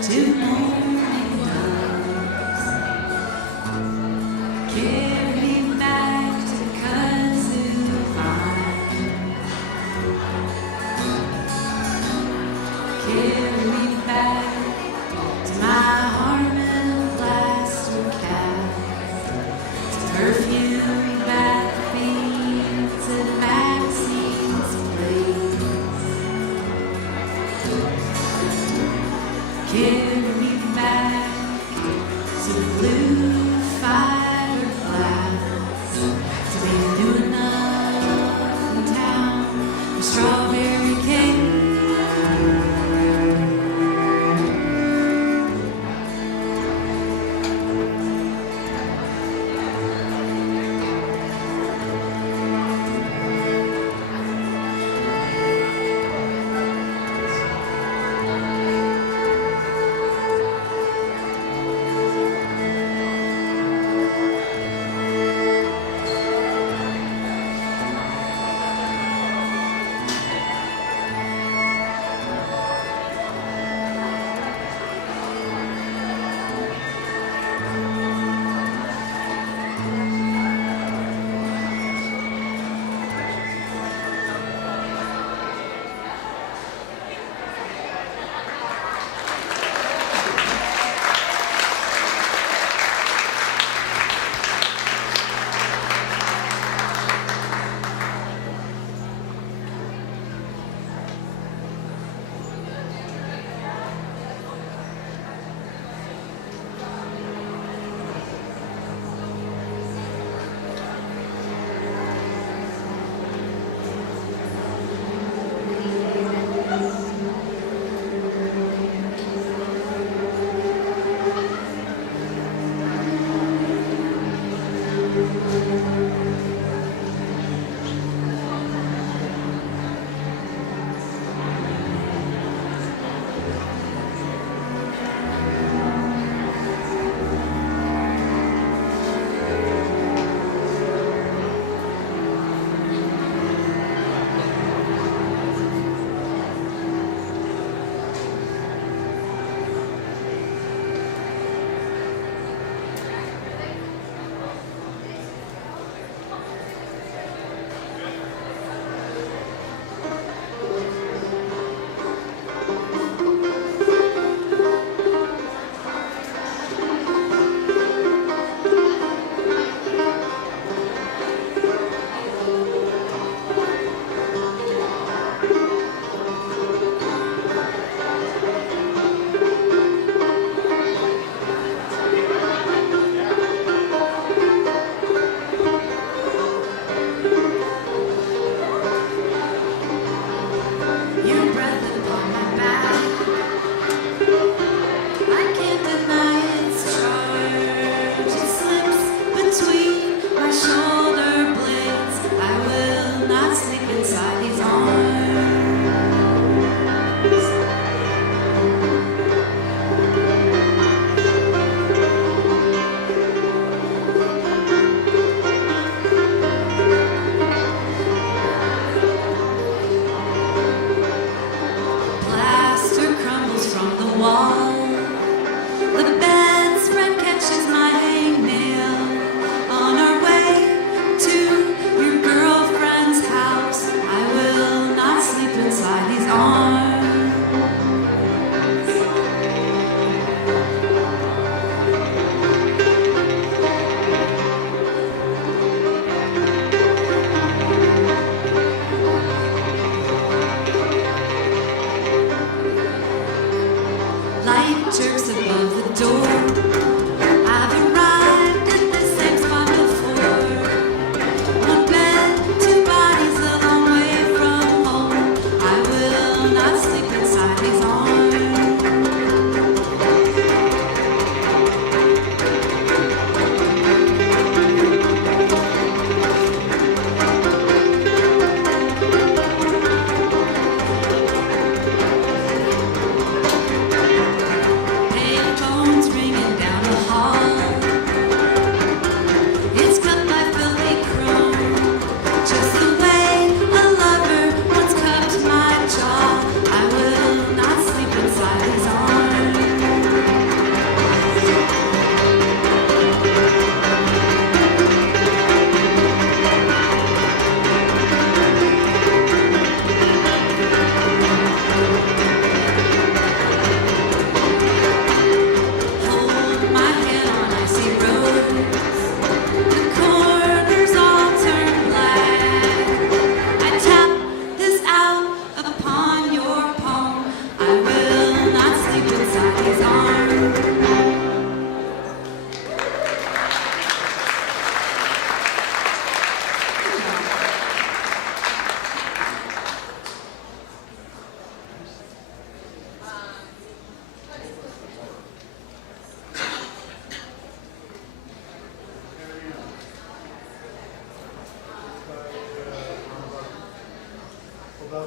to morning doves. Carry me back to kudzu vine. Carry me back to my Harmon plaster cast, to perfume bath beads and Maxine's place. Carry me back to the blue fiberglass, to be new enough in town for strawberry cake.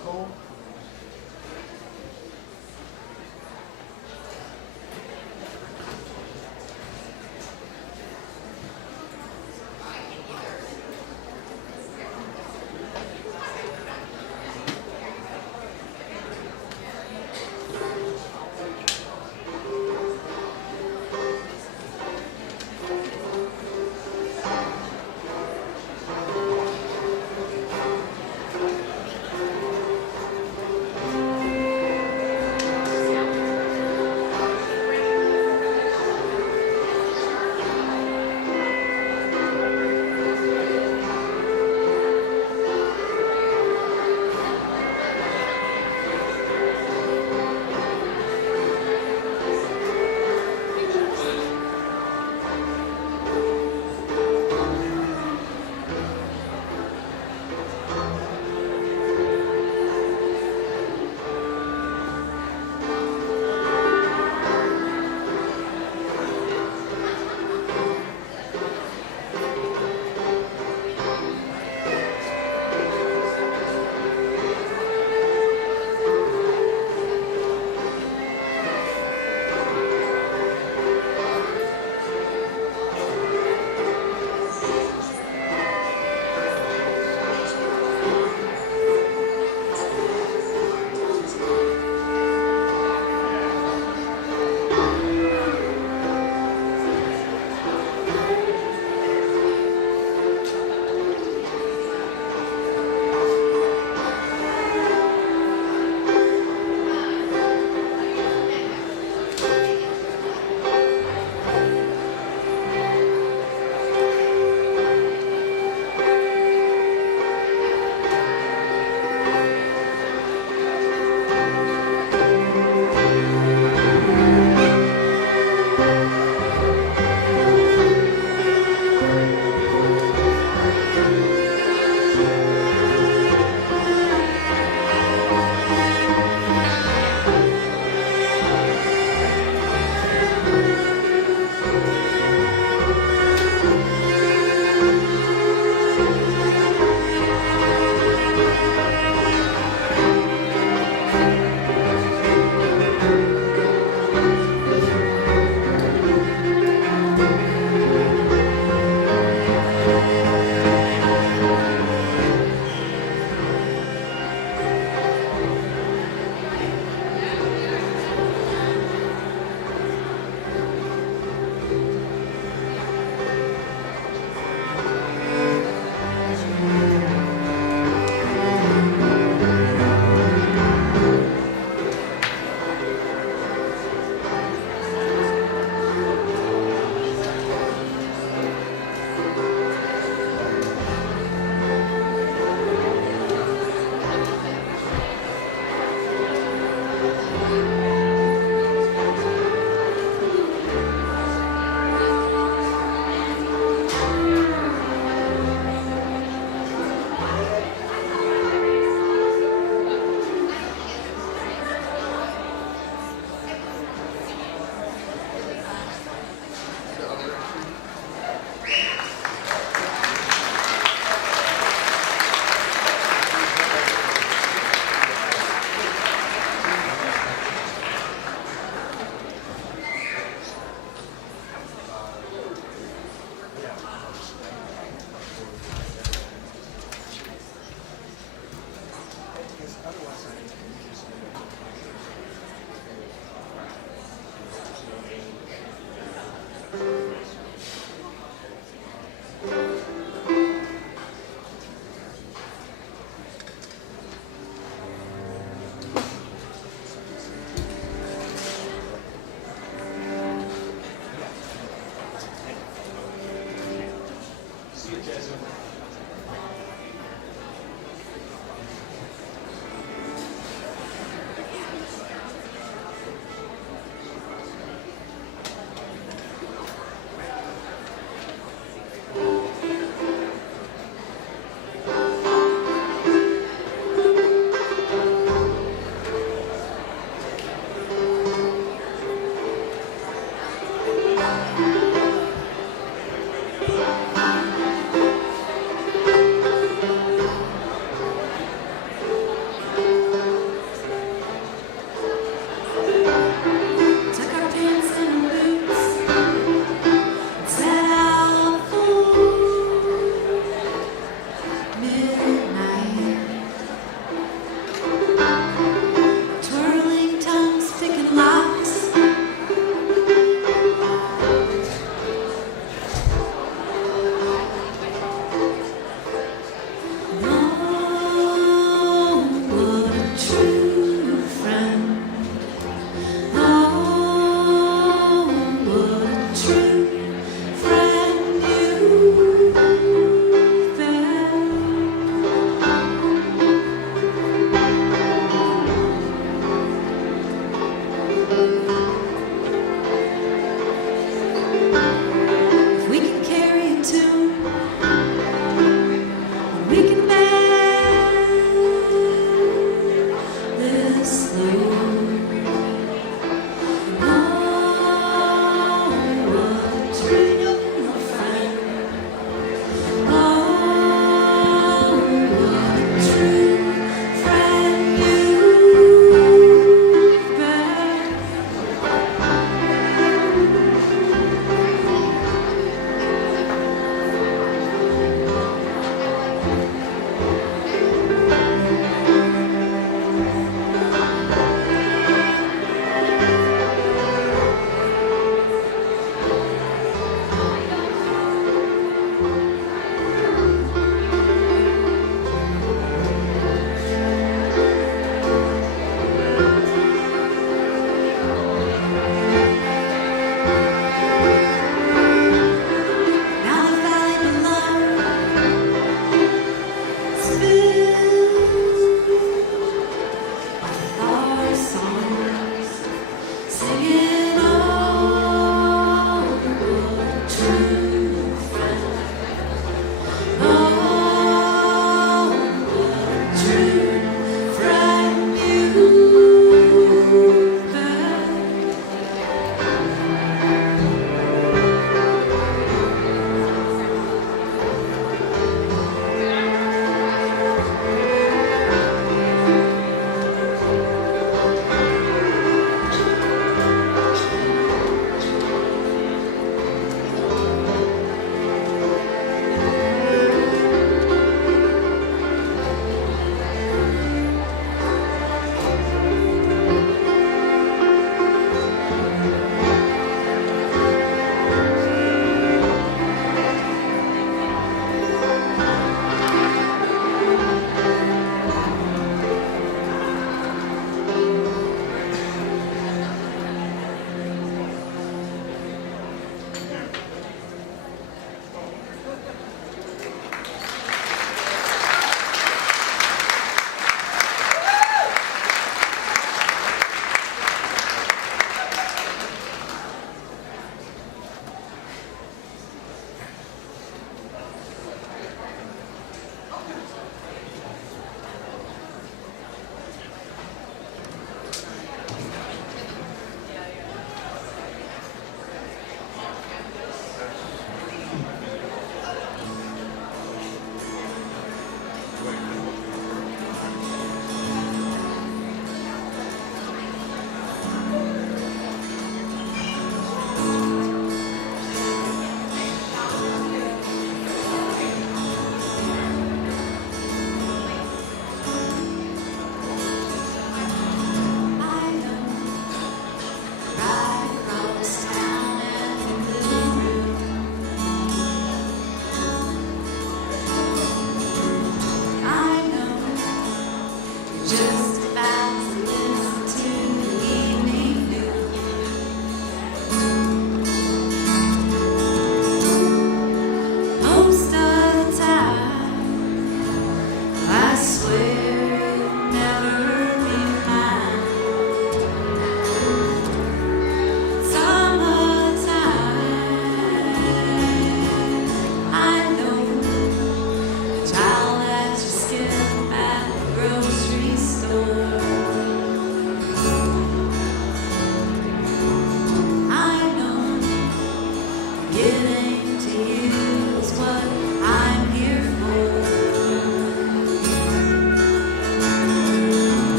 circle.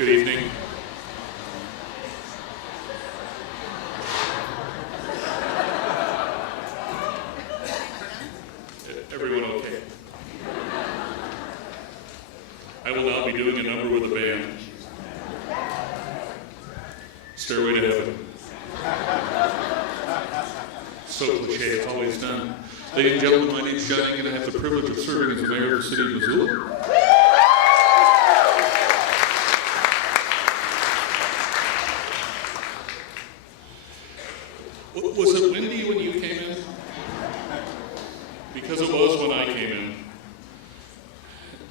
Good evening. Everyone okay? I will now be doing a number with the band. Stairway to Heaven. So cliche, it's always done. Ladies and gentlemen, my name is John Duncan, and I have the privilege of serving as the mayor of the city of Missoula. Was it windy when you came in? Because it was when I came in.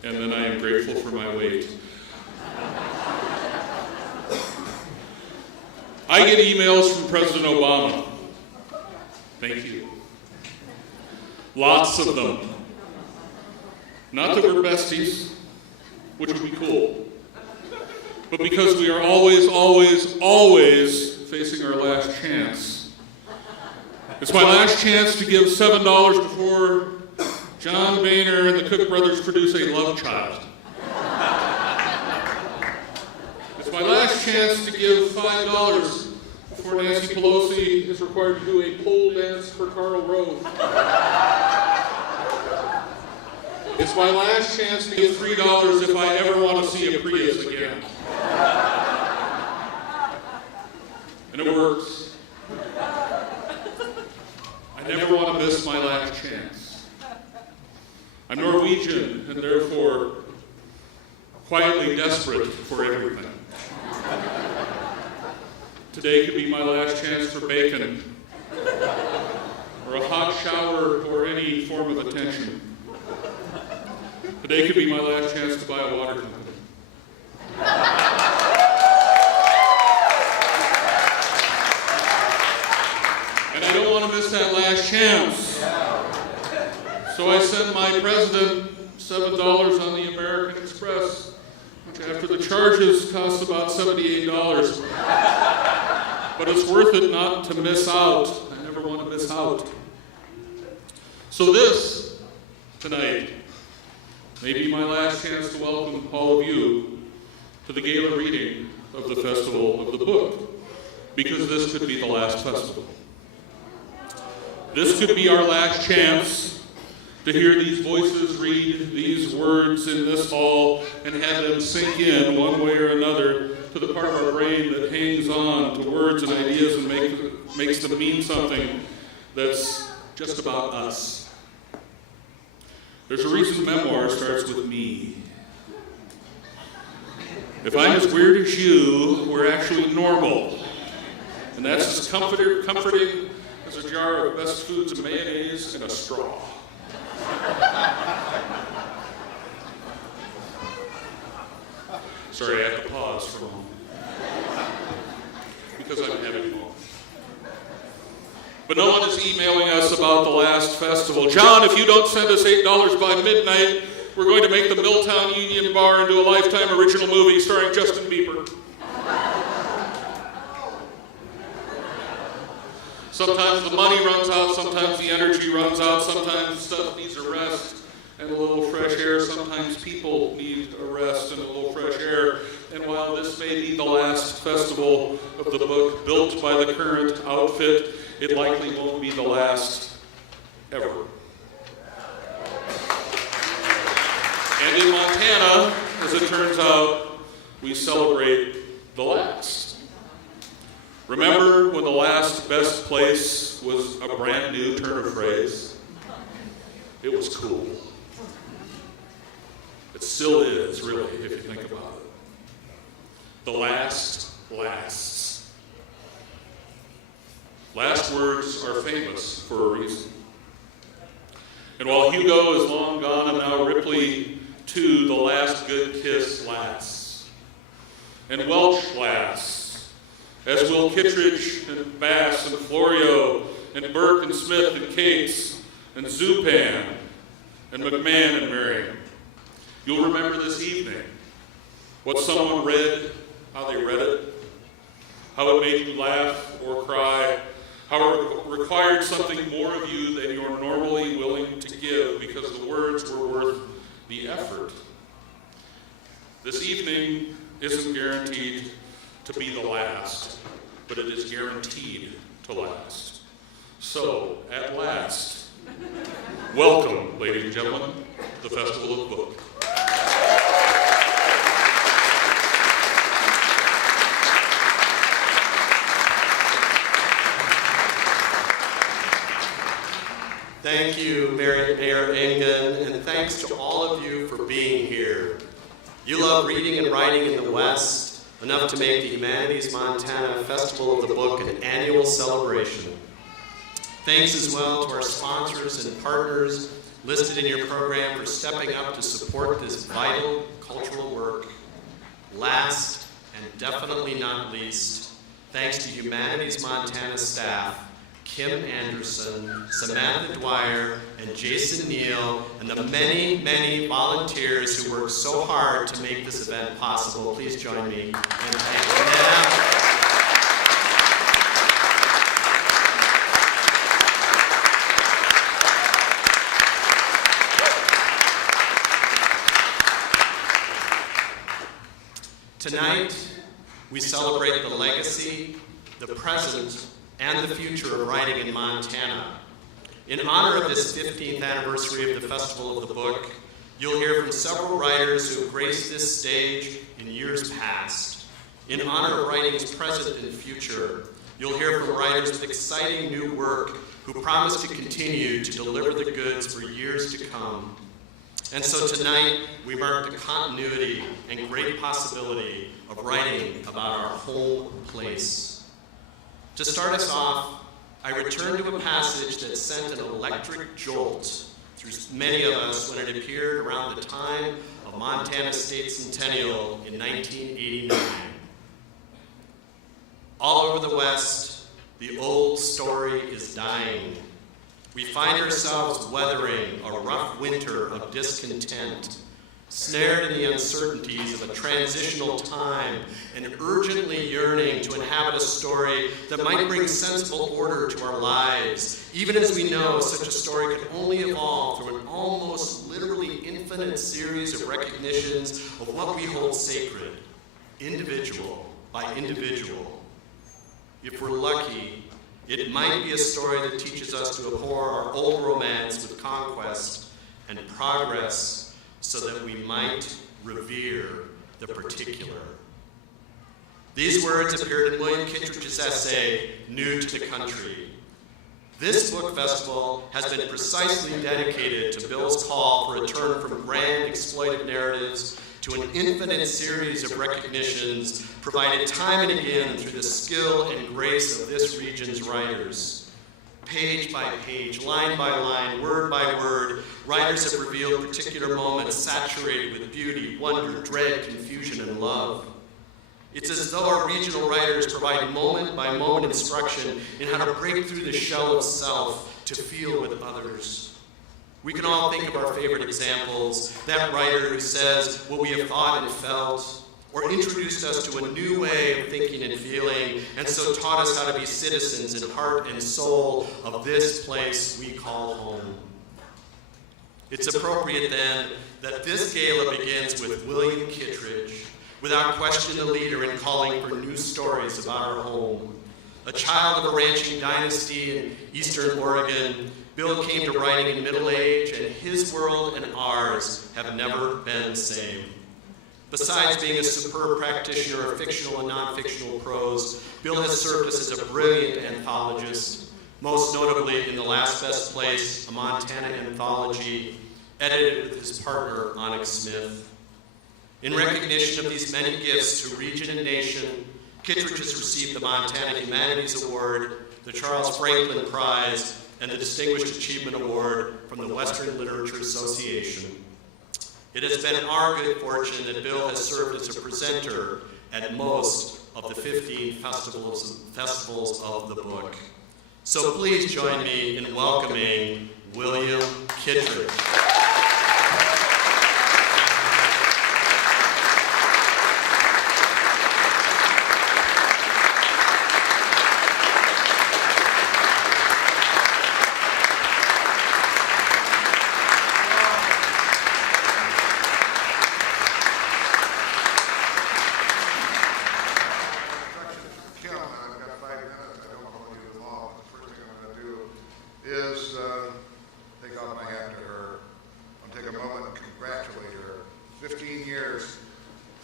And then I am grateful for my weight. I get emails from President Obama. Thank you. Lots of them. Not that we're besties, which would be cool, but because we are always, always, always facing our last chance. It's my last chance to give $7 before John Boehner and the Cook brothers produce a love child. It's my last chance to give $5 before Nancy Pelosi is required to do a pole dance for Karl Rove. It's my last chance to give $3 if I ever want to see a Prius again. And it works. I never want to miss my last chance. I'm Norwegian and therefore quietly desperate for everything. Today could be my last chance for bacon, or a hot shower, or any form of attention. Today could be my last chance to buy a water company. And I don't want to miss that last chance. So I sent my president $7 on the American Express, which after the charges costs about $78. But it's worth it not to miss out. I never want to miss out. So this, tonight, may be my last chance to welcome all of you to the Gala Reading of the Festival of the Book, because this could be the last festival. This could be our last chance to hear these voices read these words in this hall and have them sink in one way or another to the part of our brain that hangs on to words and ideas and makes them mean something that's just about us. There's a reason memoir starts with me. If I'm as weird as you, we're actually normal. And that's as comforting as a jar of best foods and mayonnaise and a straw. Sorry, I have to pause for a moment. Because I'm having one. But no one is emailing us about the last festival. John, if you don't send us $8 by midnight, we're going to make the Milltown Union Bar into a Lifetime original movie starring Justin Bieber. Sometimes the money runs out, sometimes the energy runs out, sometimes stuff needs a rest and a little fresh air, sometimes people need a rest and a little fresh air. And while this may be the last festival of the book built by the current outfit, it likely won't be the last ever. And in Montana, as it turns out, we celebrate the last. Remember when the last best place was a brand new turn of phrase? It was cool. It still is, really, if you think about it. The last lasts. Last words are famous for a reason. And while Hugo is long gone and now Ripley, too, the last good kiss lasts. And Welch lasts. As will Kittredge and Bass and Florio and Burke and Smith and Cates and Zupan and McMahon and Merriam. You'll remember this evening what someone read, how they read it, how it made you laugh or cry, how it required something more of you than you're normally willing to give because the words were worth the effort. This evening, isn't guaranteed to be the last, but it is guaranteed to last. So, at last, welcome, ladies and gentlemen, to the Festival of the Book. Thank you, Mayor Engen, and thanks to all of you for being here. You love reading and writing in the West enough to make the Humanities Montana Festival of the Book an annual celebration. Thanks as well to our sponsors and partners listed in your program for stepping up to support this vital cultural work. Last, and definitely not least, thanks to Humanities Montana staff, Kim Anderson, Samantha Dwyer, and Jason Neal, and the many, many volunteers who worked so hard to make this event possible. Please join me in thanking them. Tonight, we celebrate the legacy, the present, and the future of writing in Montana. In honor of this 15th anniversary of the Festival of the Book, you'll hear from several writers who have graced this stage in years past. In honor of writing's present and future, you'll hear from writers with exciting new work who promise to continue to deliver the goods for years to come. And so tonight, we mark the continuity and great possibility of writing about our home place. To start us off, I return to a passage that sent an electric jolt through many of us when it appeared around the time of Montana State Centennial in 1989. All over the West, the old story is dying. We find ourselves weathering a rough winter of discontent, snared in the uncertainties of a transitional time and urgently yearning to inhabit a story that might bring sensible order to our lives, even as we know such a story can only evolve through an almost literally infinite series of recognitions of what we hold sacred, individual by individual. If we're lucky, it might be a story that teaches us to abhor our old romance with conquest and progress, so that we might revere the particular. These words appeared in William Kittredge's essay, New to the Country. This book festival has been precisely dedicated to Bill's call for a turn from grand exploitive narratives to an infinite series of recognitions provided time and again through the skill and grace of this region's writers. Page by page, line by line, word by word, writers have revealed particular moments saturated with beauty, wonder, dread, confusion, and love. It's as though our regional writers provide moment-by-moment instruction in how to break through the shell of self to feel with others. We can all think of our favorite examples, that writer who says what we have thought and felt, or introduced us to a new way of thinking and feeling, and so taught us how to be citizens in heart and soul of this place we call home. It's appropriate then that this gala begins with William Kittredge, without question the leader in calling for new stories about our home. A child of a ranching dynasty in eastern Oregon, Bill came to writing in middle age, and his world and ours have never been the same. Besides being a superb practitioner of fictional and non-fictional prose, Bill has served us as a brilliant anthologist, most notably in The Last Best Place, a Montana anthology, edited with his partner, Annick Smith. In recognition of these many gifts to region and nation, Kittredge has received the Montana Humanities Award, the Charles Franklin Prize, and the Distinguished Achievement Award from the Western Literature Association. It has been our good fortune that Bill has served as a presenter at most of the 15 festivals of the book. So please join me in welcoming William Kittredge.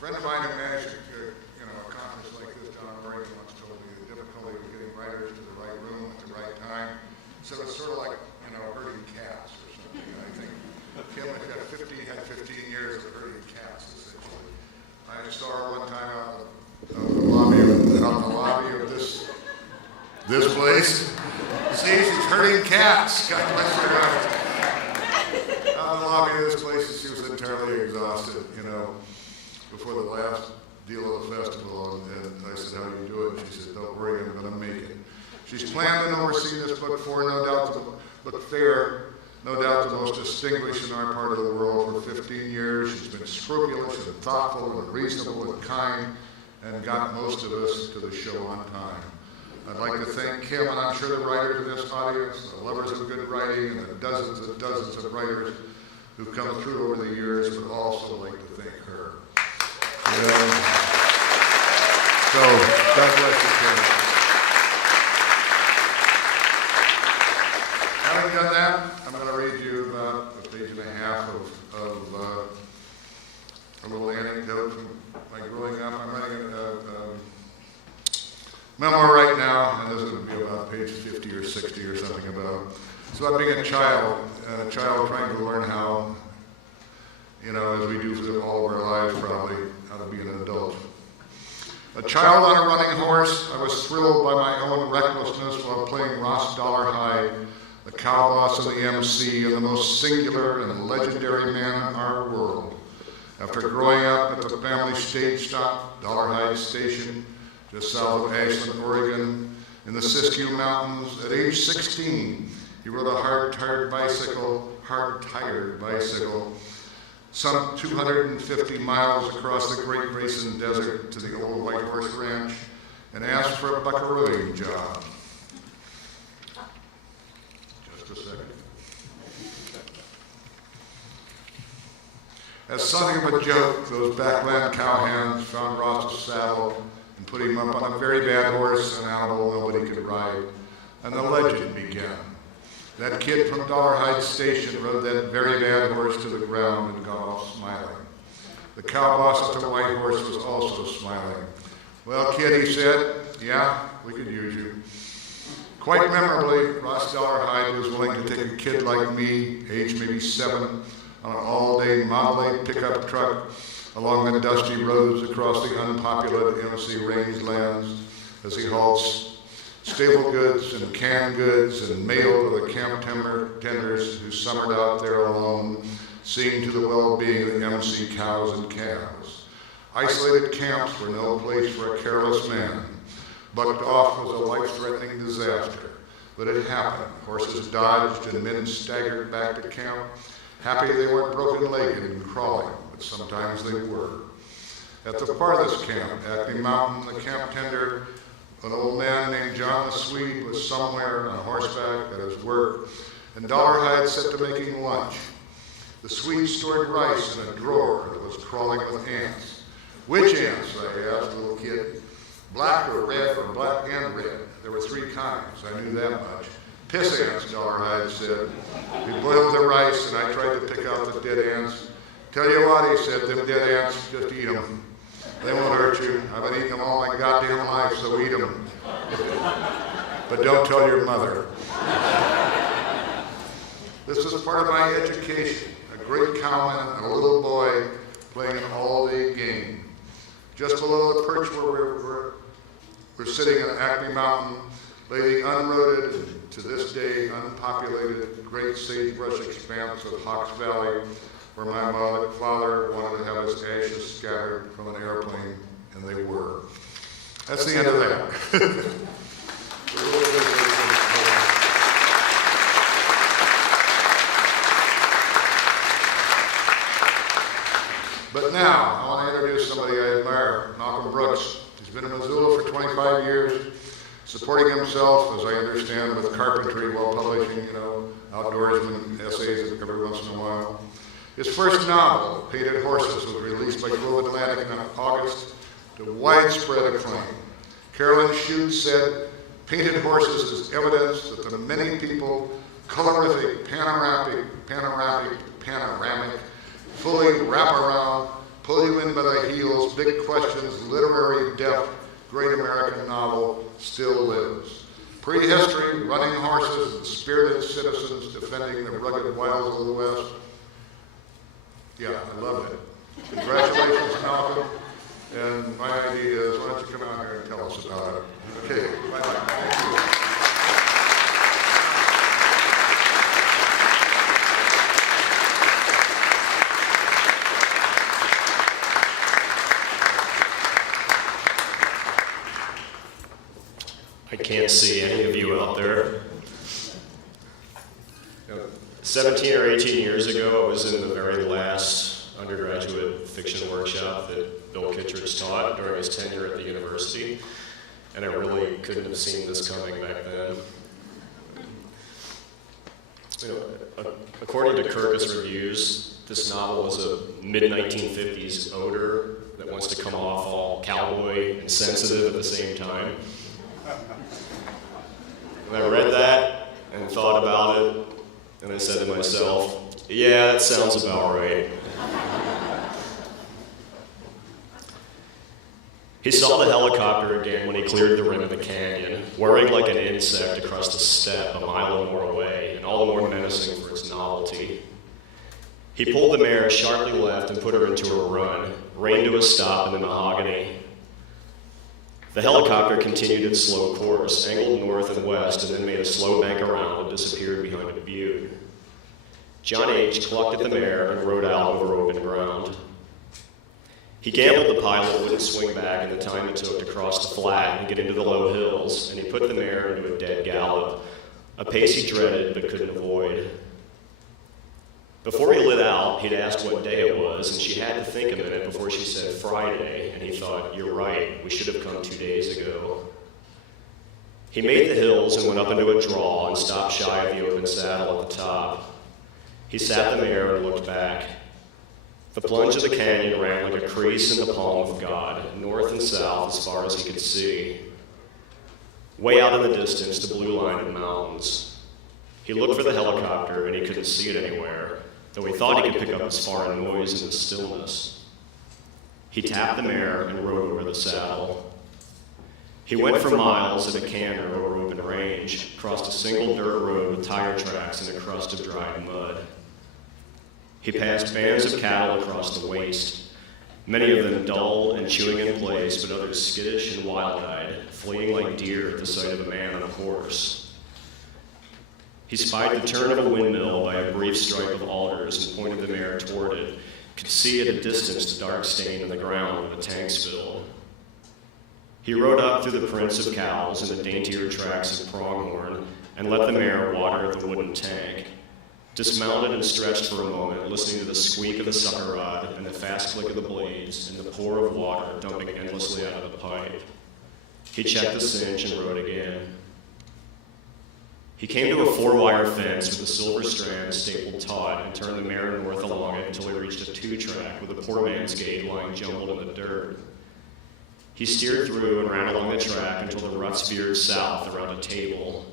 friend of mine who managed a conference like this down in Oregon once told me the difficulty of getting writers to the right room at the right time. So it's sort of like, herding cats or something. And I think Kim had 15 years of herding cats, essentially. I saw her one time out in the lobby of this place. See, she's herding cats. God bless her heart. Out in the lobby of this place, she was entirely exhausted, before the last deal of the festival. And I said, how do you do it? She said, don't worry, I'm going to make it. She's planned and overseen this book for, no doubt, the book fair, no doubt the most distinguished in our part of the world for 15 years. She's been scrupulous and thoughtful and reasonable and kind and got most of us to the show on time. I'd like to thank Kim, and I'm sure the writers in this audience, the lovers of good writing, and the dozens and dozens of writers who've come through over the years, but also like to thank her. So, God bless you, Kim. Having done that, I'm going to read you about a page and a half of a little anecdote from my growing up. I'm writing a memoir right now, and this is going to be about page 50 or 60 or something about. It's about being a child, and a child trying to learn how, as we do for all of our lives probably, how to be an adult. A child on a running horse, I was thrilled by my own recklessness while playing Ross Dollarhide, the cow boss and the MC, and the most singular and legendary man in our world. After growing up at the family stage stop, Dollarhide Station, just south of Ashland, Oregon, in the Siskiyou Mountains, at age 16, he rode a hard-tired bicycle, some 250 miles across the Great Basin Desert to the old White Horse Ranch, and asked for a buckarooing job. Just a second. As something of a joke, those backland cowhands found Ross a saddle and put him up on a very bad horse, an animal nobody could ride, and the legend began. That kid from Dollarhide Station rode that very bad horse to the ground and got off smiling. The cow boss at the White Horse was also smiling. Well, kid, he said, yeah, we could use you. Quite memorably, Ross Dollarhide was willing to take a kid like me, age maybe 7, on an all-day Model A pickup truck along the dusty roads across the unpopulated MC rangelands as he hauled stable goods and canned goods and mail to the camp tenders who summered out there alone, seeing to the well-being of the MC cows and calves. Isolated camps were no place for a careless man. Bucked off was a life-threatening disaster, but it happened. Horses dodged and men staggered back to camp, happy they weren't broken-legged and crawling, but sometimes they were. At the farthest camp, Acme Mountain, the camp tender, an old man named John the Swede, was somewhere on horseback at his work, and Dollarhide set to making lunch. The Swede stored rice in a drawer that was crawling with ants. Which ants, I asked the little kid. Black or red or black and red. There were 3 kinds, I knew that much. Piss ants, Dollarhide said. We boiled the rice and I tried to pick out the dead ants. Tell you what, he said, them dead ants, just eat them. They won't hurt you. I've been eating them all my goddamn life, so eat them. But don't tell your mother. This was part of my education. A great cowman and a little boy playing an all-day game. Just below the perch where we're sitting on Acme Mountain lay the unroaded, and to this day unpopulated, great sagebrush expanse of Hawks Valley, where my father wanted to have his ashes scattered from an airplane, and they were. That's the end of that. But now, I want to introduce somebody I admire, Malcolm Brooks. He's been in Missoula for 25 years, supporting himself, as I understand, with carpentry while publishing, outdoorsman essays every once in a while. His first novel, Painted Horses, was released by Globe Atlantic in August to widespread acclaim. Carolyn Shute said, Painted Horses is evidence that the many people, colorific, panoramic, fully wrap around, pull you in by the heels, big questions, literary depth, great American novel still lives. Prehistory, running horses, and spirited citizens defending the rugged wilds of the West. Yeah, I loved it. Congratulations, Malcolm. And my idea is, why don't you come out here and tell us about it? Okay, bye-bye. Thank you. I can't see any of you out there. 17 or 18 years ago, I was in the very last undergraduate fiction workshop that Bill Kittredge taught during his tenure at the university, and I really couldn't have seen this coming back then. According to Kirkus Reviews, this novel was a mid-1950s odor that wants to come off all cowboy and sensitive at the same time. And I read that and thought about it, and I said to myself, yeah, that sounds about right. He saw the helicopter again when he cleared the rim of the canyon, whirring like an insect across the steppe a mile or more away, and all the more menacing for its novelty. He pulled the mare sharply left and put her into a run, reined to a stop in the mahogany. The helicopter continued its slow course, angled north and west, and then made a slow bank around and disappeared behind a butte. John H. clucked at the mare and rode out over open ground. He gambled the pilot wouldn't swing back in the time it took to cross the flat and get into the low hills, and he put the mare into a dead gallop, a pace he dreaded but couldn't avoid. Before he lit out, he'd asked what day it was, and she had to think a minute before she said Friday, and he thought, you're right, we should have come 2 days ago. He made the hills and went up into a draw and stopped shy of the open saddle at the top. He sat the mare and looked back. The plunge of the canyon ran like a crease in the palm of God, north and south as far as he could see. Way out in the distance, the blue line of mountains. He looked for the helicopter, and he couldn't see it anywhere, though he thought he could pick up its foreign noise in the stillness. He tapped the mare and rode over the saddle. He went for miles at a canter over open range, crossed a single dirt road with tire tracks and a crust of dried mud. He passed bands of cattle across the waste, many of them dull and chewing in place, but others skittish and wild-eyed, fleeing like deer at the sight of a man on a horse. He spied the turn of a windmill by a brief stripe of alders and pointed the mare toward it, could see at a distance the dark stain in the ground of a tank spill. He rode up through the prints of cows and the daintier tracks of pronghorn and let the mare water at the wooden tank, dismounted and stretched for a moment, listening to the squeak of the sucker rod and the fast click of the blades and the pour of water dumping endlessly out of the pipe. He checked the cinch and rode again. He came to a 4-wire fence with a silver strand stapled taut and turned the mare north along it until he reached a 2-track with a poor man's gate lying jumbled in the dirt. He steered through and ran along the track until the ruts veered south around a table.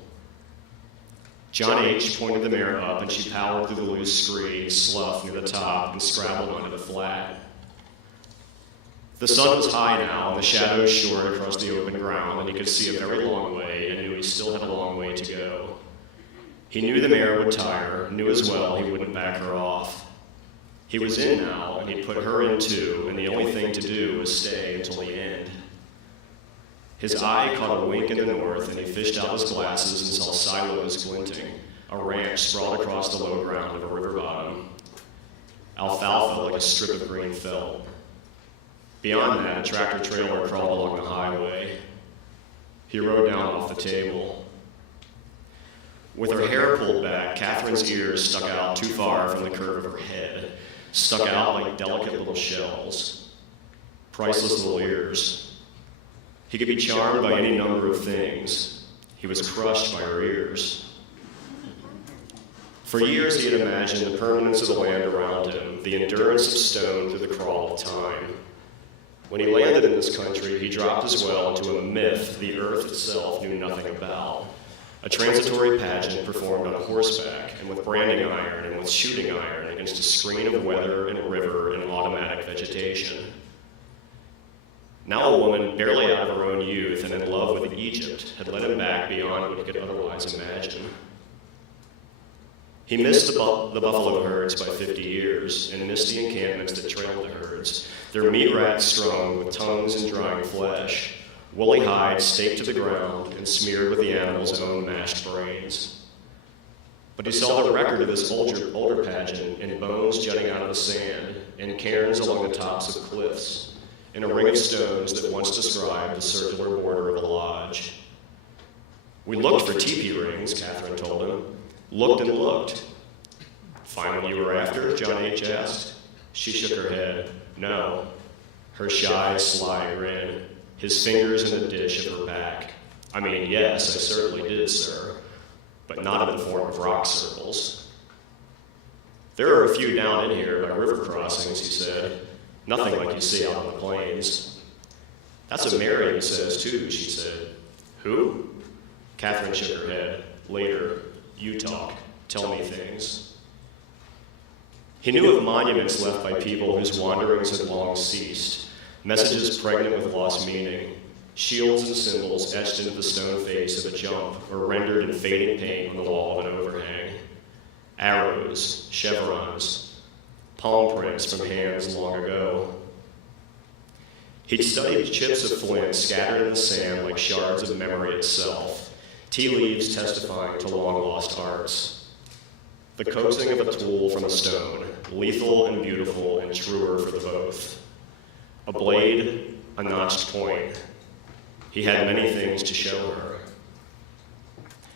John H. pointed the mare up, and she powered through the loose scree, slough near the top, and scrabbled onto the flat. The sun was high now, and the shadows short across the open ground, and he could see a very long way, and knew he still had a long way to go. He knew the mare would tire, knew as well he wouldn't back her off. He was in now, and he'd put her in too, and the only thing to do was stay until the end. His eye caught a wink in the north, and he fished out his glasses and saw silos glinting, a ranch sprawled across the low ground of a river bottom. Alfalfa like a strip of green felt. Beyond that, a tractor trailer crawled along the highway. He rode down off the table. With her hair pulled back, Catherine's ears stuck out too far from the curve of her head, stuck out like delicate little shells. Priceless little ears. He could be charmed by any number of things. He was crushed by her ears. For years he had imagined the permanence of the land around him, the endurance of stone through the crawl of time. When he landed in this country, he dropped as well into a myth the earth itself knew nothing about. A transitory pageant performed on horseback and with branding iron and with shooting iron against a screen of weather and river and automatic vegetation. Now a woman barely out of her own youth and in love with Egypt had led him back beyond what he could otherwise imagine. He missed the buffalo herds by 50 years and missed the encampments that trailed the herds, their meat racks strung with tongues and drying flesh, woolly hides staked to the ground and smeared with the animals' own mashed brains. But he saw the record of this older pageant in bones jutting out of the sand, in cairns along the tops of cliffs, in a ring of stones that once described the circular border of a lodge. We looked for teepee rings, Catherine told him. Looked and looked. Find what you were after? John H. asked. She shook her head. No. Her shy, sly grin, his fingers in the dish of her back. I mean, yes, I certainly did, sir, but not in the form of rock circles. There are a few down in here by river crossings, he said. Nothing like you see out on the plains. That's what Miriam says, too, she said. Who? Catherine shook her head. Later. You talk. Tell me things. He knew of monuments left by people whose wanderings had long ceased, messages pregnant with lost meaning, shields and symbols etched into the stone face of a jump or rendered in fading paint on the wall of an overhang, arrows, chevrons, palm prints from hands long ago. He'd studied chips of flint scattered in the sand like shards of memory itself, tea leaves testifying to long-lost arts. The coaxing of a tool from a stone, lethal and beautiful and truer for the both. A blade, a notched point. He had many things to show her.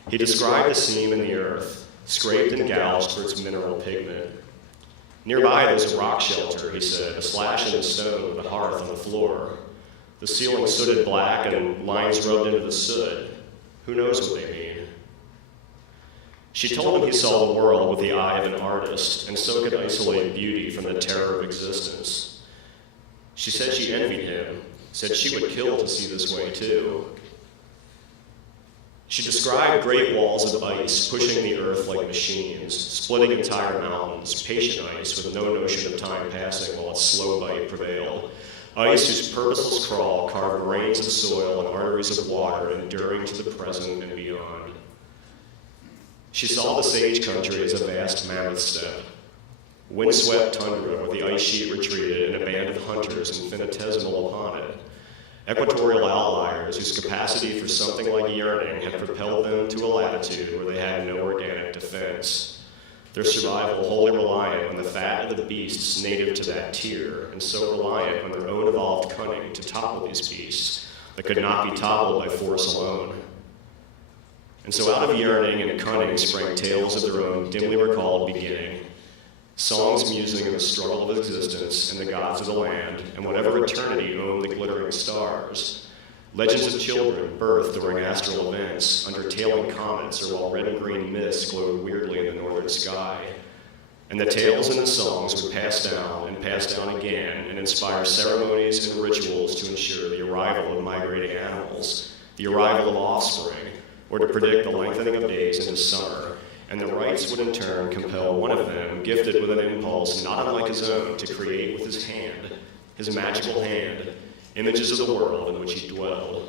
He described a seam in the earth, scraped and gouged for its mineral pigment. Nearby there's a rock shelter, he said, a slash in the stone with a hearth on the floor. The ceiling sooted black and lines rubbed into the soot. Who knows what they mean? She told him he saw the world with the eye of an artist, and so could isolate beauty from the terror of existence. She said she envied him, said she would kill to see this way too. She described great walls of ice pushing the earth like machines, splitting entire mountains, patient ice with no notion of time passing while its slow bite prevailed. Ice whose purposeless crawl carved rains of soil and arteries of water enduring to the present and beyond. She saw the sage country as a vast mammoth steppe, windswept tundra where the ice sheet retreated and a band of hunters infinitesimal upon it, equatorial outliers whose capacity for something like yearning had propelled them to a latitude where they had no organic defense, their survival wholly reliant on the fat of the beasts native to that tier, and so reliant on their own evolved cunning to topple these beasts that could not be toppled by force alone. And so out of yearning and cunning sprang tales of their own dimly recalled beginning, songs musing of the struggle of existence and the gods of the land, and whatever eternity owned the glittering stars, legends of children birthed during astral events, under tailing comets, or while red and green mists glowed weirdly in the northern sky. And the tales and the songs would pass down again, and inspire ceremonies and rituals to ensure the arrival of migrating animals, the arrival of offspring, or to predict the lengthening of days into summer, and the rites would in turn compel one of them, gifted with an impulse not unlike his own, to create with his hand, his magical hand, images of the world in which he dwelled,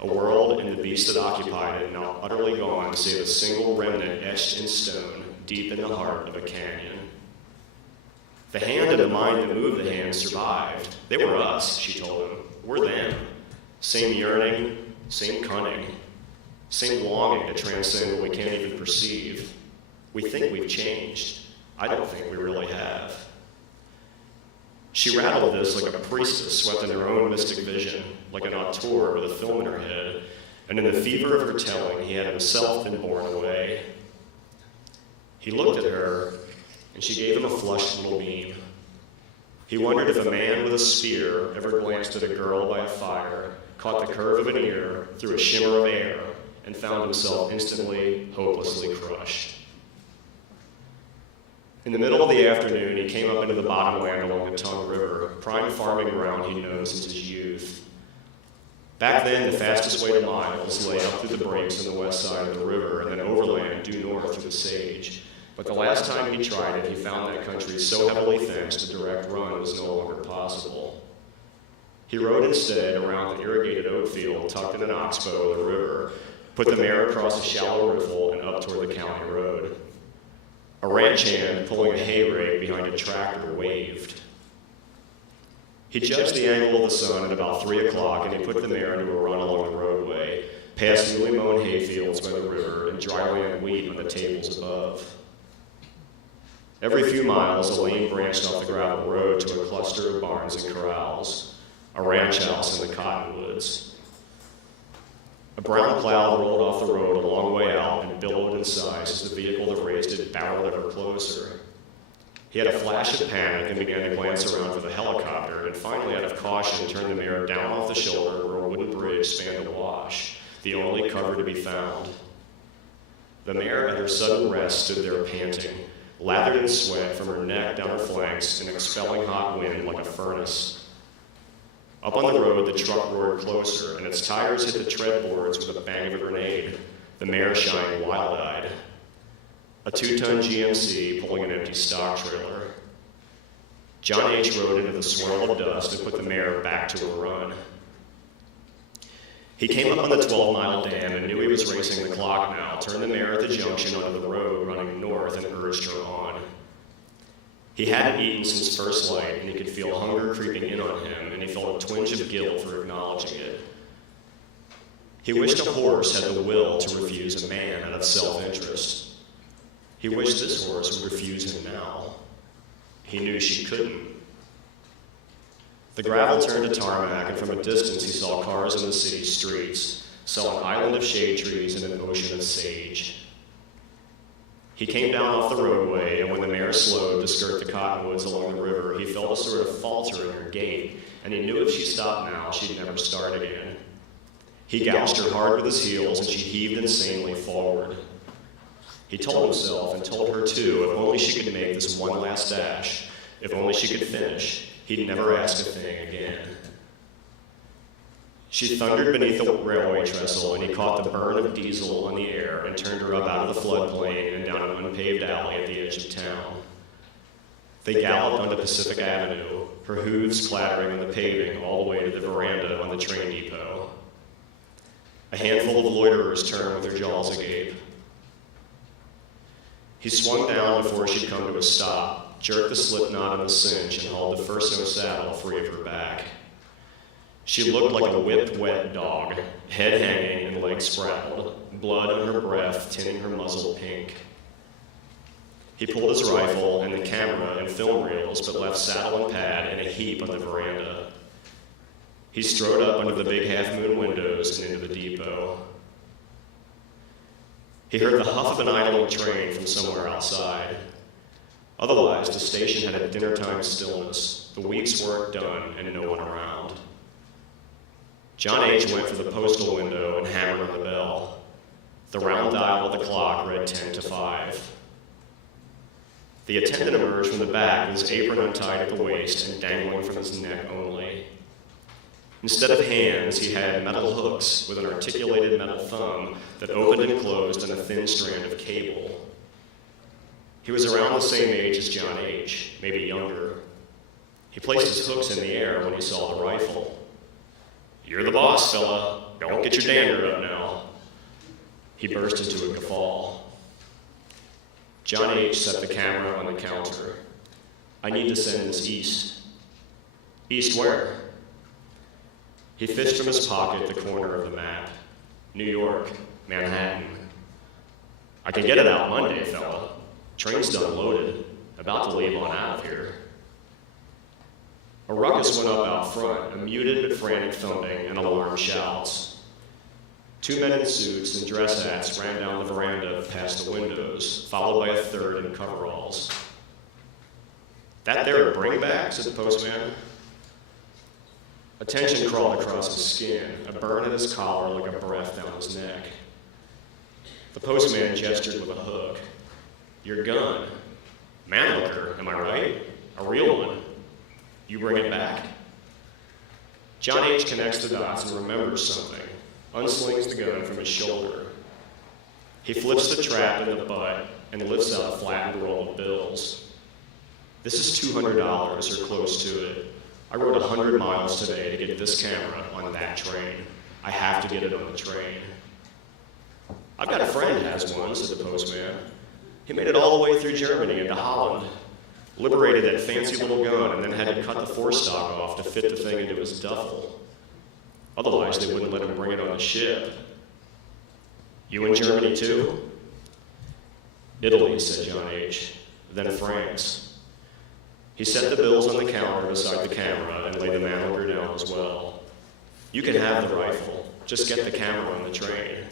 a world and the beast that occupied it now utterly gone save a single remnant etched in stone deep in the heart of a canyon. The hand and the mind that moved the hand survived. They were us, she told him. We're them. Same yearning, same cunning, same longing to transcend what we can't even perceive. We think we've changed. I don't think we really have. She rattled this like a priestess swept in her own mystic vision, like an auteur with a film in her head, and in the fever of her telling, he had himself been borne away. He looked at her, and she gave him a flushed little beam. He wondered if a man with a spear ever glanced at a girl by a fire, caught the curve of an ear through a shimmer of air, and found himself instantly, hopelessly crushed. In the middle of the afternoon, he came up into the bottomland along the Tongue River, prime farming ground he'd known since his youth. Back then, the fastest way to miles lay up through the breaks on the west side of the river and then overland due north through the sage. But the last time he tried it, he found that country so heavily fenced a direct run was no longer possible. He rode instead around the irrigated oat field tucked in an oxbow of the river, put the mare across a shallow riffle and up toward the county road. A ranch hand pulling a hay rake behind a tractor waved. He judged the angle of the sun at about 3 o'clock, and he put the mare into a run along the roadway, past newly mown hay fields by the river and dry land wheat on the tables above. Every few miles, a lane branched off the gravel road to a cluster of barns and corrals, a ranch house in the cottonwoods. A brown cloud rolled off the road a long way out and billowed in size as the vehicle that raised it barreled ever closer. He had a flash of panic and began to glance around for the helicopter, and finally, out of caution, turned the mare down off the shoulder where a wooden bridge spanned a wash, the only cover to be found. The mare at her sudden rest stood there panting, lathered in sweat from her neck down her flanks and expelling hot wind like a furnace. Up on the road, the truck roared closer, and its tires hit the tread boards with a bang of a grenade, the mare shining wild-eyed. A 2-ton GMC pulling an empty stock trailer. John H. rode into the swirl of dust and put the mare back to a run. He came up on the 12-mile dam and knew he was racing the clock now, turned the mare at the junction onto the road running north and urged her on. He hadn't eaten since first light, and he could feel hunger creeping in on him, and he felt a twinge of guilt for acknowledging it. He wished a horse had the will to refuse a man out of self-interest. He wished this horse would refuse him now. He knew she couldn't. The gravel turned to tarmac, and from a distance he saw cars in the city streets, saw an island of shade trees and an ocean of sage. He came down off the roadway, and when the mare slowed to skirt the cottonwoods along the river, he felt a sort of falter in her gait, and he knew if she stopped now, she'd never start again. He gouged her hard with his heels, and she heaved insanely forward. He told himself, and told her too, if only she could make this one last dash, if only she could finish, he'd never ask a thing again. She thundered beneath the railway trestle, and he caught the burn of diesel on the air and turned her up out of the floodplain and down an unpaved alley at the edge of town. They galloped onto Pacific Avenue, her hooves clattering on the paving all the way to the veranda on the train depot. A handful of loiterers turned with their jaws agape. He swung down before she'd come to a stop, jerked the slip knot on the cinch, and hauled the Furso saddle free of her back. She looked like a whipped wet dog, head hanging and legs spraddled, blood on her breath tinting her muzzle pink. He pulled his rifle and the camera and film reels, but left saddle and pad in a heap on the veranda. He strode up under the big half-moon windows and into the depot. He heard the huff of an idling train from somewhere outside. Otherwise, the station had a dinner-time stillness, the week's work done, and no one around. John H. went for the postal window and hammered on the bell. The round dial of the clock read 10 to 5. The attendant emerged from the back with his apron untied at the waist and dangling from his neck only. Instead of hands, he had metal hooks with an articulated metal thumb that opened and closed on a thin strand of cable. He was around the same age as John H., maybe younger. He placed his hooks in the air when he saw the rifle. "You're the boss, fella. Don't get your dander up now." He burst into a guffaw. John H. set the camera on the counter. "I need to send this east." "East where?" He fished from his pocket the corner of the map. "New York, Manhattan." "I can get it out Monday, fella. Train's done loaded. About to leave on out of here." A ruckus went up out front, a muted but frantic thumping and alarmed shouts. 2 men in suits and dress hats ran down the veranda past the windows, followed by a third in coveralls. "That there a bringback?" said the postman. A tension crawled across his skin, a burn in his collar like a breath down his neck. The postman gestured with a hook. "Your gun. Manhooker, am I right? A real one. You bring it back." John H. connects the dots and remembers something, unslings the gun from his shoulder. He flips the trap in the butt and lifts out a flattened roll of bills. "This is $200 or close to it. I rode 100 miles today to get this camera on that train. I have to get it on the train. I've got a friend who has one, said the postman. He made it all the way through Germany into Holland, liberated that fancy little gun, and then had to cut the forestock off to fit the thing into his duffel. Otherwise, they wouldn't let him bring it on the ship. You in Germany too? Italy, said John H., then France. He set the bills on the counter beside the camera and laid the manhooker down as well. You can have the rifle, just get the camera on the train.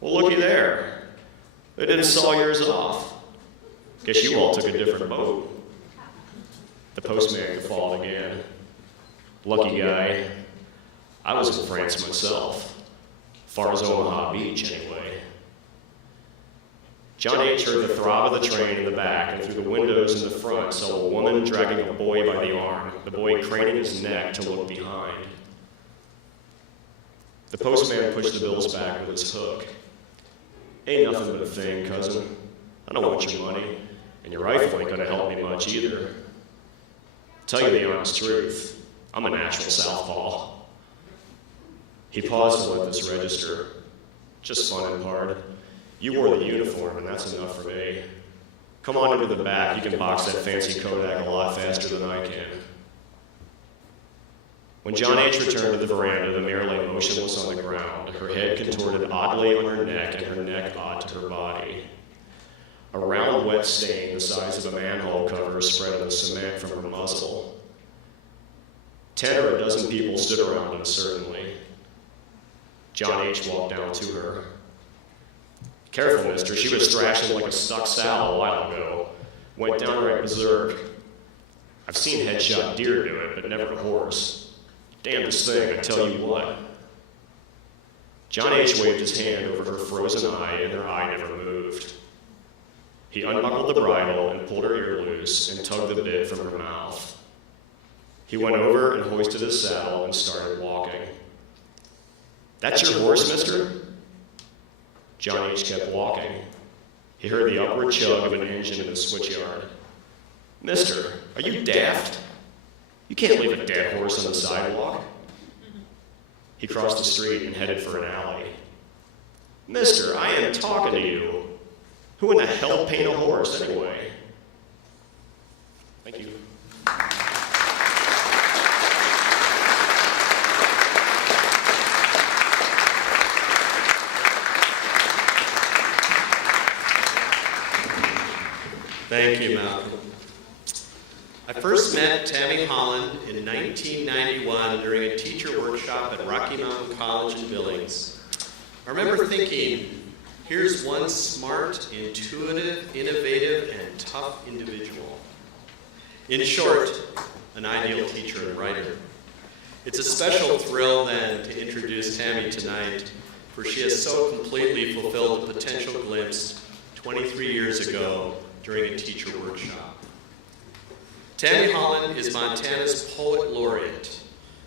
Well, looky there. They didn't saw yours off. Guess you all took a different boat. The postman guffawed again. Lucky guy. I was in France myself. Far as Omaha Beach, anyway. John H. heard the throb of the train in the back, and through the windows in the front saw a woman dragging a boy by the arm, the boy craning his neck to look behind. The postman pushed the bills back with his hook. Ain't nothing but a thing, cousin. I don't want your money, and your rifle ain't gonna help me much either. Tell you the honest truth, I'm a natural southpaw. He paused to let this register. Just fun and hard. You wore the uniform, and that's enough for me. Come on into the back. You can box that fancy Kodak a lot faster than I can. When John H. returned to the veranda, the mare lay motionless on the ground, her head contorted oddly on her neck and her neck odd to her body. A round wet stain the size of a manhole cover spread on the cement from her muzzle. 10 or a dozen people stood around uncertainly. John H. walked down to her. Careful, mister, she was thrashing like a stuck sow a while ago. Went downright berserk. I've seen headshot deer do it, but never a horse. Damnedest thing, I tell you what. John H. waved his hand over her frozen eye, and her eye never moved. He unbuckled the bridle and pulled her ear loose and tugged the bit from her mouth. He went over and hoisted his saddle and started walking. That's your horse, mister? John H. kept walking. He heard the upward chug of an engine in the switchyard. Mister, are you daft? You can't leave a dead horse on the sidewalk. He crossed the street and headed for an alley. Mister, I am talking to you. Who in the hell paint a horse anyway? Thank you. Thank you, Malcolm. I first met Tami Haaland in 1991 during a teacher workshop at Rocky Mountain College in Billings. I remember thinking, here's one smart, intuitive, innovative, and tough individual. In short, an ideal teacher and writer. It's a special thrill, then, to introduce Tami tonight, for she has so completely fulfilled the potential glimpse 23 years ago during a teacher workshop. Tami Haaland is Montana's Poet Laureate.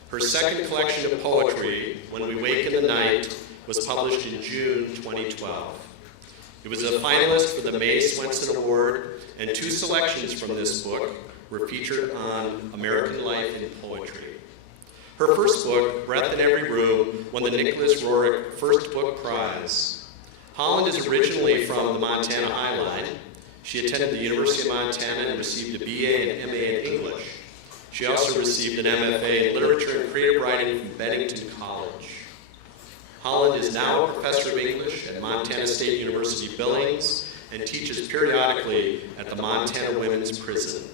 Her second collection of poetry, When We Wake in the Night, was published in June 2012. It was a finalist for the Mae Swenson Award, and 2 selections from this book were featured on American Life in Poetry. Her first book, Breath in Every Room, won the Nicholas Roerich First Book Prize. Haaland is originally from the Montana High Line. She attended the University of Montana and received a BA and MA in English. She also received an MFA in Literature and Creative Writing from Bennington College. Haaland is now a professor of English at Montana State University Billings and teaches periodically at the Montana Women's Prison.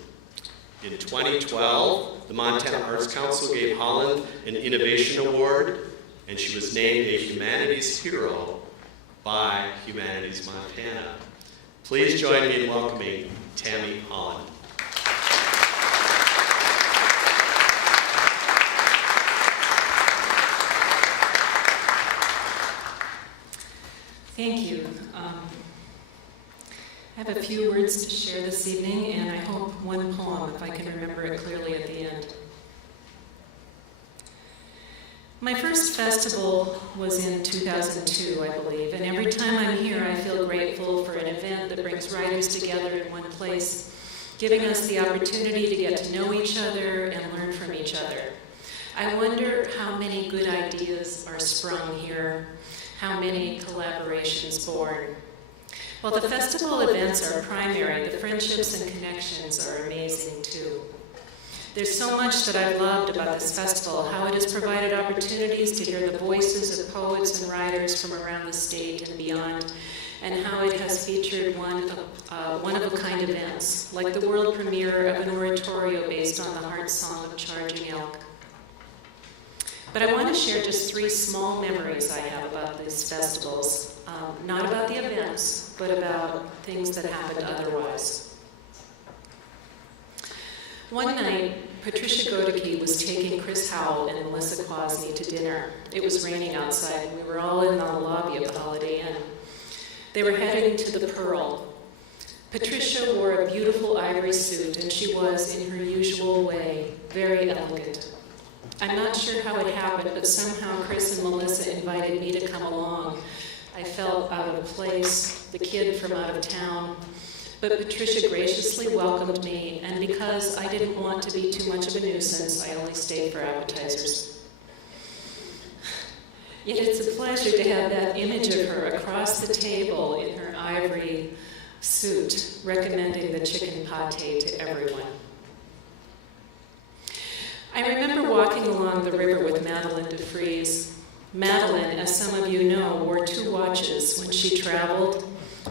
In 2012, the Montana Arts Council gave Haaland an Innovation Award, and she was named a Humanities Hero by Humanities Montana. Please join me in welcoming Tami Haaland. Thank you. I have a few words to share this evening, and I hope one poem, if I can remember it clearly at the end. My first festival was in 2002, I believe, and every time I'm here I feel grateful for an event that brings writers together in one place giving us the opportunity to get to know each other and learn from each other. I wonder how many good ideas are sprung here, how many collaborations born. While the festival events are primary, the friendships and connections are amazing too. There's so much that I've loved about this festival, how it has provided opportunities to hear the voices of poets and writers from around the state and beyond, and how it has featured one-of-a-kind events, like the world premiere of an oratorio based on the heart song of Charging Elk. But I want to share just 3 small memories I have about these festivals, not about the events, but about things that happened otherwise. One night, Patricia Godeke was taking Chris Howell and Melissa Kwasny to dinner. It was raining outside, and we were all in the lobby of the Holiday Inn. They were heading to the Pearl. Patricia wore a beautiful ivory suit, and she was, in her usual way, very elegant. I'm not sure how it happened, but somehow Chris and Melissa invited me to come along. I felt out of place, the kid from out of town. But Patricia graciously welcomed me, and because I didn't want to be too much of a nuisance, I only stayed for appetizers. Yet it's a pleasure to have that image of her across the table in her ivory suit, recommending the chicken pate to everyone. I remember walking along the river with Madeline DeFries. Madeline, as some of you know, wore 2 watches when she traveled,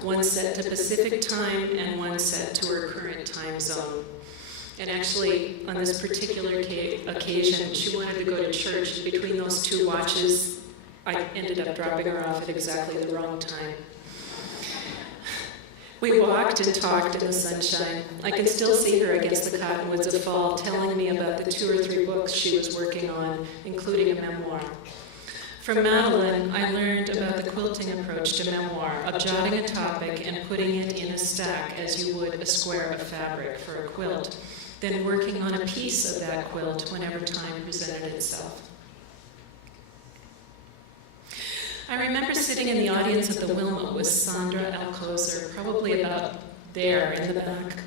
one set to Pacific time and one set to her current time zone. And actually, on this particular occasion, she wanted to go to church, and between those 2 watches, I ended up dropping her off at exactly the wrong time. We walked and talked in the sunshine. I can still see her against the cottonwoods of fall, telling me about the 2 or 3 books she was working on, including a memoir. From Madeline, I learned about the quilting approach to memoir, of jotting a topic and putting it in a stack as you would a square of fabric for a quilt, then working on a piece of that quilt whenever time presented itself. I remember sitting in the audience at the Wilma with Sandra Alcoser, probably about there in the back.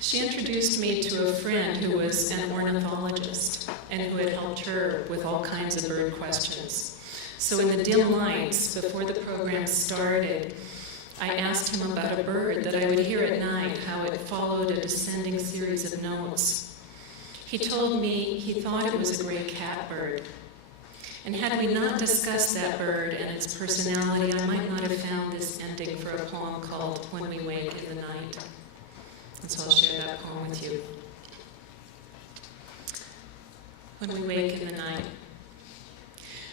She introduced me to a friend who was an ornithologist and who had helped her with all kinds of bird questions. So in the dim lights, before the program started, I asked him about a bird that I would hear at night, how it followed a descending series of notes. He told me he thought it was a gray catbird. And had we not discussed that bird and its personality, I might not have found this ending for a poem called When We Wake in the Night. And so I'll share that poem with you. When we wake in the night.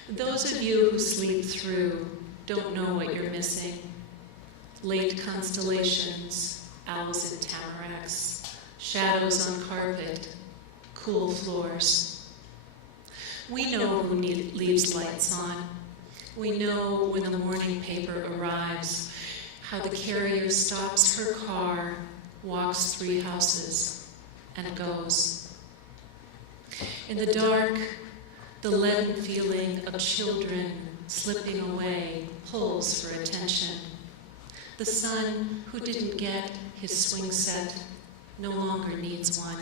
Those of you who sleep through don't know what you're missing. Late constellations, owls and tamaracks, shadows on carpet, cool floors. We know who leaves lights on. We know when the morning paper arrives, how the carrier stops her car, walks 3 houses, and goes. In the dark, the leaden feeling of children slipping away pulls for attention. The son who didn't get his swing set no longer needs one.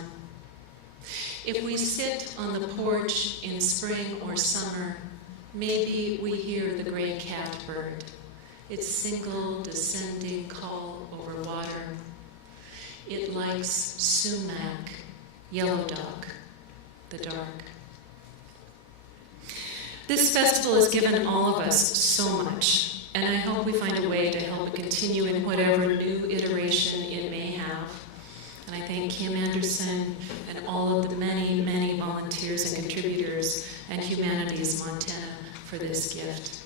If we sit on the porch in spring or summer, maybe we hear the gray catbird, its single descending call over water. It likes sumac, yellow dog, the dark. This festival has given all of us so much, and I hope we find a way to help it continue in whatever new iteration it may have. And I thank Kim Anderson and all of the many, many volunteers and contributors and Humanities Montana for this gift.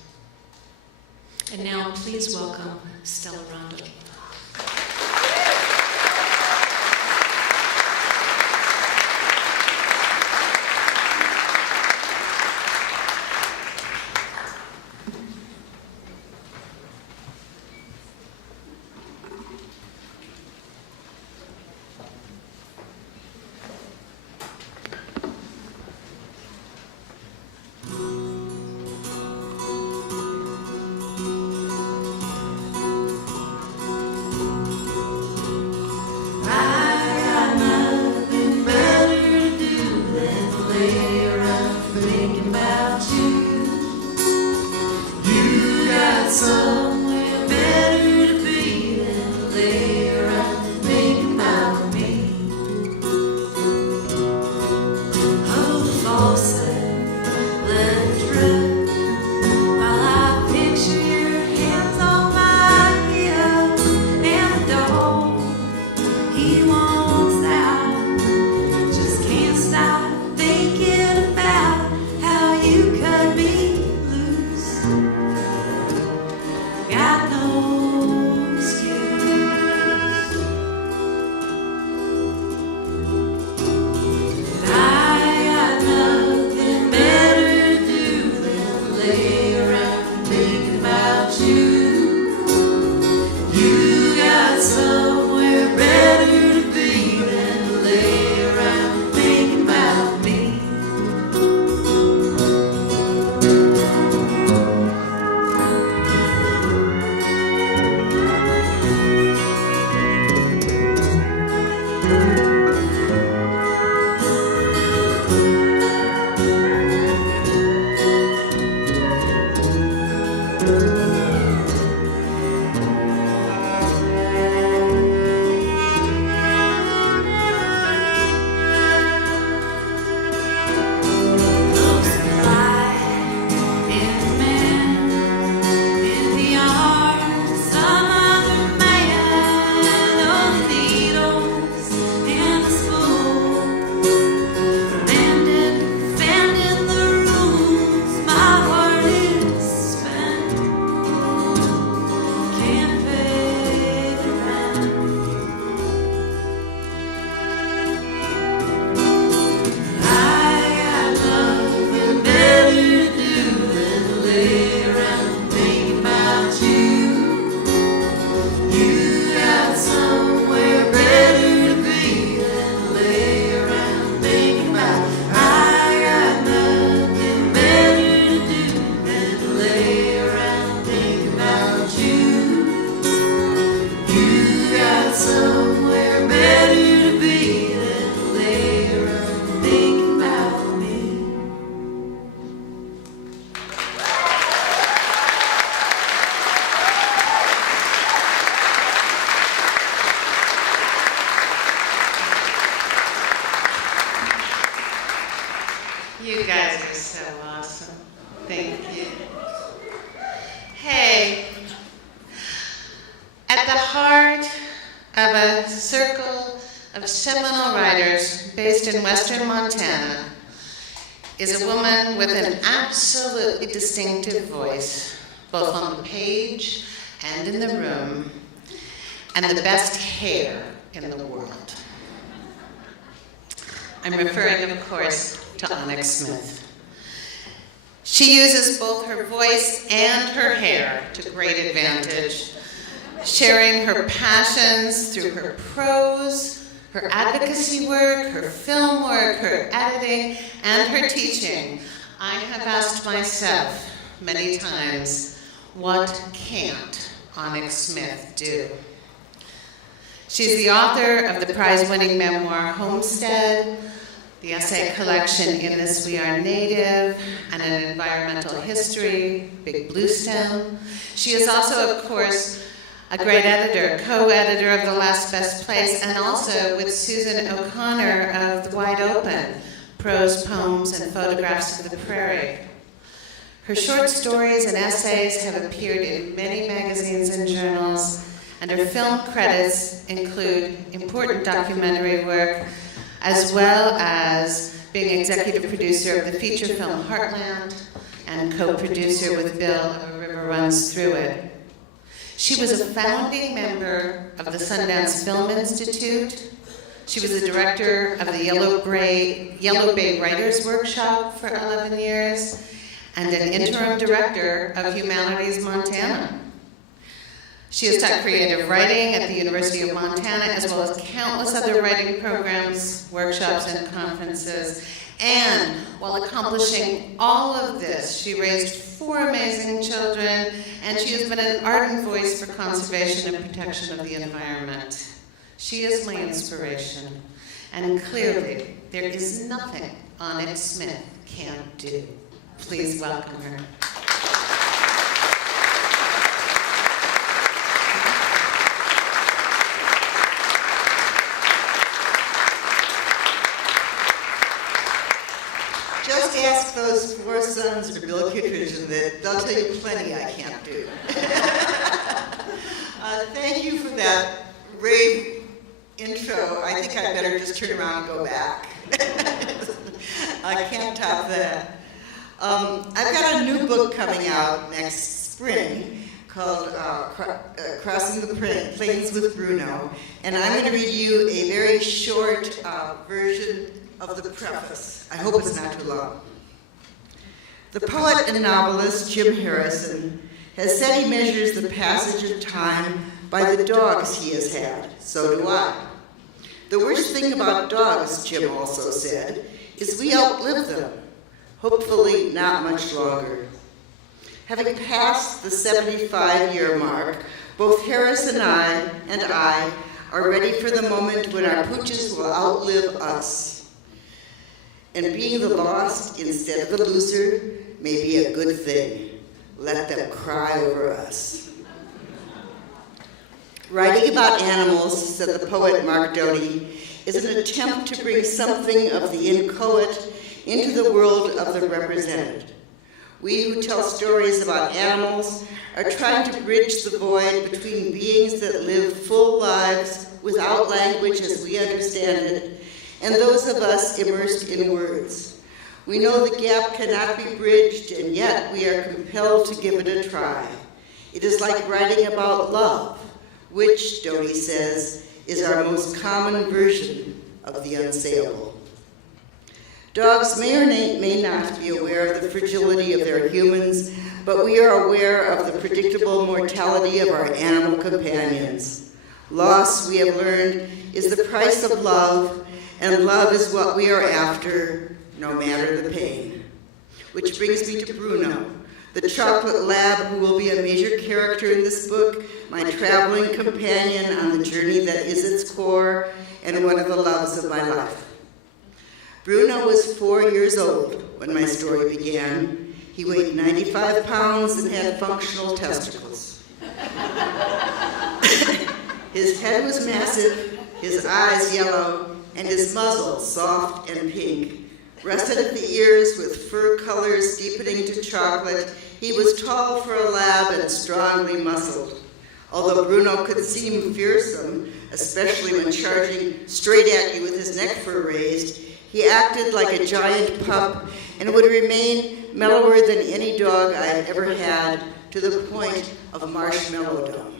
And now, please welcome Stellarondo. You guys are so awesome. Thank you. Hey, at the heart of a circle of seminal writers based in western Montana is a woman with an absolutely distinctive voice, both on the page and in the room, and the best hair in the world. I'm referring, of course, to Annick Smith. She uses both her voice and her hair to great advantage, sharing her passions through her prose, her advocacy work, her film work, her editing, and her teaching. I have asked myself many times, what can't Annick Smith do? She's the author of the prize-winning memoir Homestead, the essay collection In This We Are Native, and an environmental history, Big Blue Stem. She is also, of course, a great editor, co-editor of The Last Best Place, and also with Susan O'Connor of The Wide Open, prose, poems, and photographs of the prairie. Her short stories and essays have appeared in many magazines and journals, and her film credits include important documentary work, as well as being executive producer of the feature film Heartland and co-producer with Bill of A River Runs Through It. She was a founding member of the Sundance Film Institute. She was the director of the Yellow Bay Writers Workshop for 11 years and an interim director of Humanities Montana. She has taught creative writing at the University of Montana, as well as countless other writing programs, workshops, and conferences. And while accomplishing all of this, she raised 4 amazing children, and she has been an ardent voice for conservation and protection of the environment. She is my inspiration, and clearly, there is nothing Annick Smith can't do. Please welcome her. Just ask those 4 sons of Bill Kittredge, and they'll tell you plenty I can't do. Thank you for that rave intro. I think I better just turn around and go back. I can't top that. I've got a new book coming out next spring called Crossing the Plains with Bruno, and I'm going to read you a very short version of the preface. I hope it's not too long. The poet and novelist Jim Harrison has said he measures the passage of time by the dogs he has had. So do I. The worst thing about dogs, Jim also said, is we outlive them. Hopefully not much longer. Having passed the 75-year mark, both Harris and I are ready for the moment when our pooches will outlive us. And being the lost instead of the loser may be a good thing. Let them cry over us. Writing about animals, said the poet Mark Doty, is an attempt to bring something of the inchoate into the world of the represented. We who tell stories about animals are trying to bridge the void between beings that live full lives without language as we understand it, and those of us immersed in words. We know the gap cannot be bridged, and yet we are compelled to give it a try. It is like writing about love, which, Doty says, is our most common version of the unsayable. Dogs may or may not be aware of the fragility of their humans, but we are aware of the predictable mortality of our animal companions. Loss, we have learned, is the price of love, and love is what we are after, no matter the pain. Which brings me to Bruno, the chocolate lab who will be a major character in this book, my traveling companion on the journey that is its core, and one of the loves of my life. Bruno was 4 years old when my story began. He weighed 95 pounds and had functional testicles. His head was massive, his eyes yellow, and his muzzle soft and pink. Rested at the ears with fur colors deepening to chocolate, he was tall for a lab and strongly muscled. Although Bruno could seem fearsome, especially when charging straight at you with his neck fur raised, he acted like a giant pup and would remain mellower than any dog I had ever had, to the point of marshmallow-dom.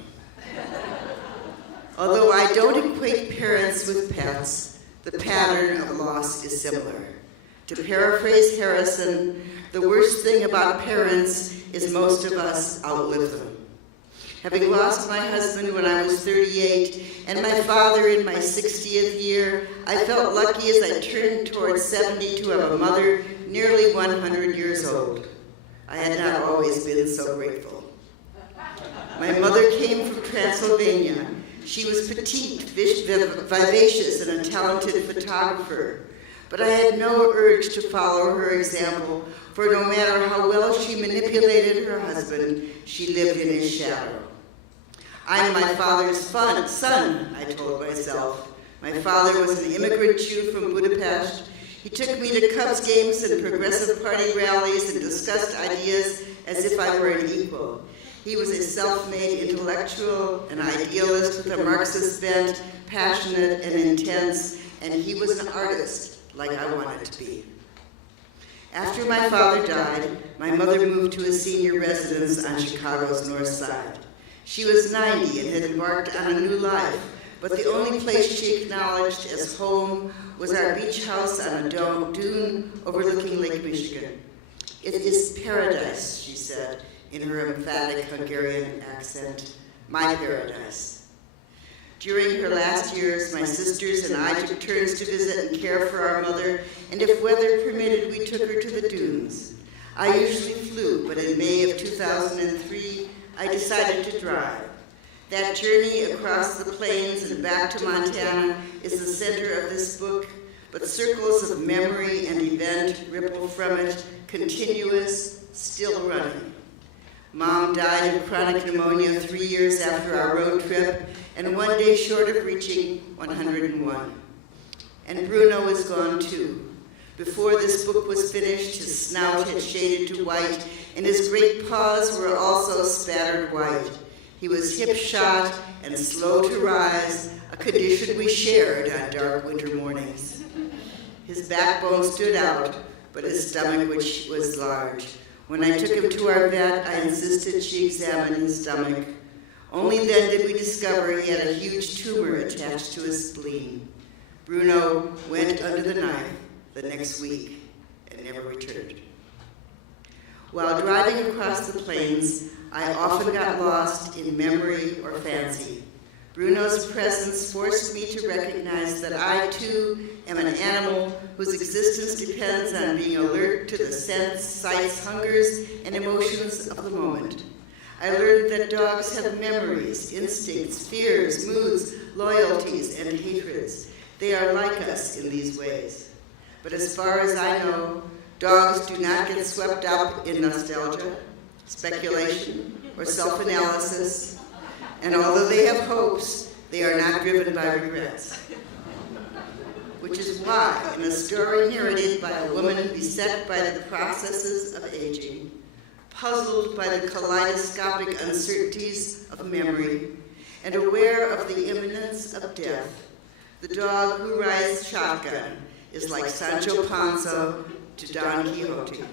Although I don't equate parents with pets, the pattern of loss is similar. To paraphrase Harrison, the worst thing about parents is most of us outlive them. Having lost my husband when I was 38 and my father in my 60th year, I felt lucky as I turned towards 70 to have a mother nearly 100 years old. I had not always been so grateful. My mother came from Transylvania. She was petite, vivacious, and a talented photographer. But I had no urge to follow her example, for no matter how well she manipulated her husband, she lived in his shadow. I'm my father's son, I told myself. My father was an immigrant Jew from Budapest. He took me to Cubs games and progressive party rallies and discussed ideas as if I were an equal. He was a self-made intellectual, an idealist with a Marxist bent, passionate and intense, and he was an artist like I wanted to be. After my father died, my mother moved to a senior residence on Chicago's North Side. She was 90 and had embarked on a new life, but the only place she acknowledged as home was our beach house on a dune overlooking Lake Michigan. It is paradise, she said in her emphatic Hungarian accent, my paradise. During her last years, my sisters and I took turns to visit and care for our mother, and if weather permitted, we took her to the dunes. I usually flew, but in May of 2003, I decided to drive. That journey across the plains and back to Montana is the center of this book, but circles of memory and event ripple from it, continuous, still running. Mom died of chronic pneumonia 3 years after our road trip, and one day short of reaching 101. And Bruno was gone too. Before this book was finished, his snout had shaded to white, and his great paws were also spattered white. He was hip-shot and slow to rise, a condition we shared on dark winter mornings. His backbone stood out, but his stomach, which was large. When I took him to our vet, I insisted she examine his stomach. Only then did we discover he had a huge tumor attached to his spleen. Bruno went under the knife the next week and never returned. While driving across the plains, I often got lost in memory or fancy. Bruno's presence forced me to recognize that I, too, am an animal whose existence depends on being alert to the scents, sights, hungers, and emotions of the moment. I learned that dogs have memories, instincts, fears, moods, loyalties, and hatreds. They are like us in these ways. But as far as I know, dogs do not get swept up in nostalgia, speculation, or self-analysis, and although they have hopes, they are not driven by regrets. Which is why, in a story narrated by a woman beset by the processes of aging, puzzled by the kaleidoscopic uncertainties of memory, and aware of the imminence of death, the dog who rides shotgun is like Sancho Panza to Don Quixote,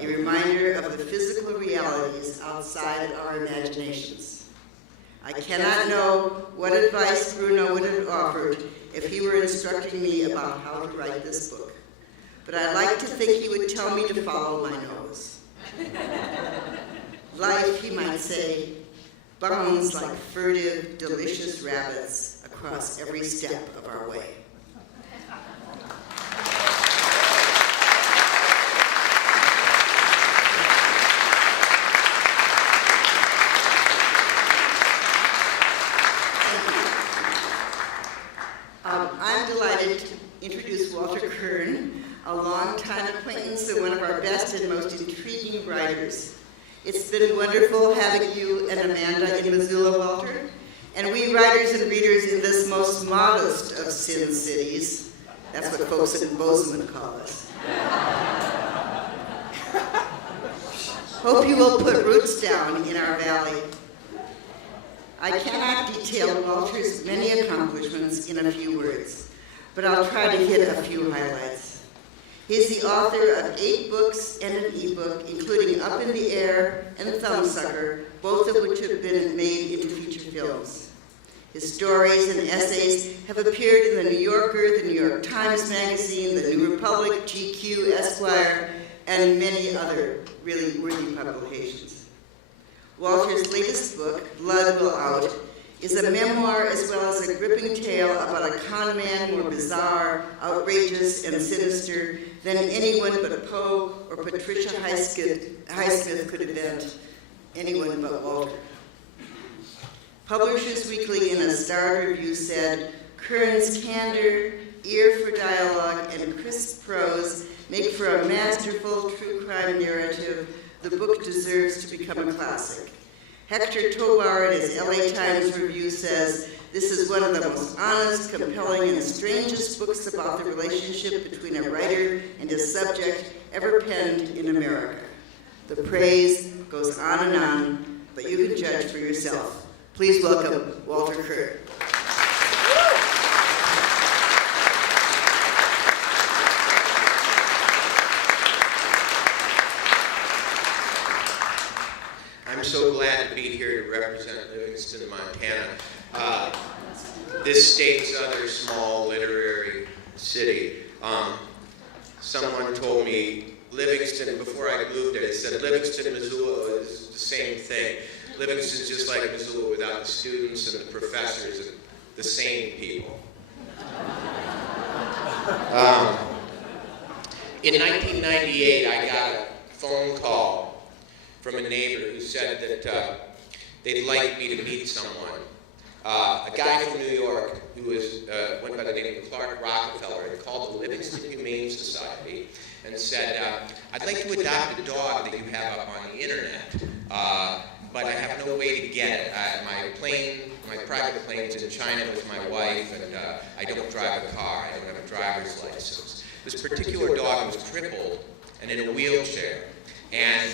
a reminder of the physical realities outside our imaginations. I cannot know what advice Bruno would have offered if he were instructing me about how to write this book, but I like to think he would tell me to follow my nose. Life, he might say, bounds like furtive, delicious rabbits across every step of our way. I'm delighted to introduce Walter Kirn, a longtime acquaintance and one of our best and most intriguing writers. It's been wonderful having you and Amanda in Missoula, Walter, and we writers and readers in this most modest of sin cities. That's what folks in Bozeman call us. Hope you will put roots down in our valley. I cannot detail Walter's many accomplishments in a few words, but I'll try to hit a few highlights. He's the author of 8 books and an ebook, including Up in the Air and Thumbsucker, both of which have been made into feature films. His stories and essays have appeared in the New Yorker, the New York Times Magazine, the New Republic, GQ, Esquire, and many other really worthy publications. Walter's latest book, Blood Will Out, is a memoir as well as a gripping tale about a con man more bizarre, outrageous, and sinister than anyone but Poe or Patricia Highsmith could invent, anyone but Walter. Publishers Weekly in a starred review said, Kern's candor, ear for dialogue, and crisp prose make for a masterful true crime narrative. The book deserves to become a classic. Hector Tobar in his LA Times review says, this is one of the most honest, compelling, and strangest books about the relationship between a writer and his subject ever penned in America. The praise goes on and on, but you can judge for yourself. Please welcome Walter Kirn. I'm so glad to be here to represent Livingston, Montana, this state's other small literary city. Someone told me Livingston, before I moved it, said Livingston, Missoula is the same thing. Livingston's just like Missoula without the students and the professors and the sane people. In 1998, I got a phone call from a neighbor who said that they'd like me to meet someone. A guy from New York who went by the name of Clark Rockefeller and called the Livingston Humane Society and said, I'd like to adopt a dog that you have up on the internet, but I have no way to get it. My private plane's in China with my wife, and I don't drive a car. I don't have a driver's license. This particular dog was crippled and in a wheelchair, and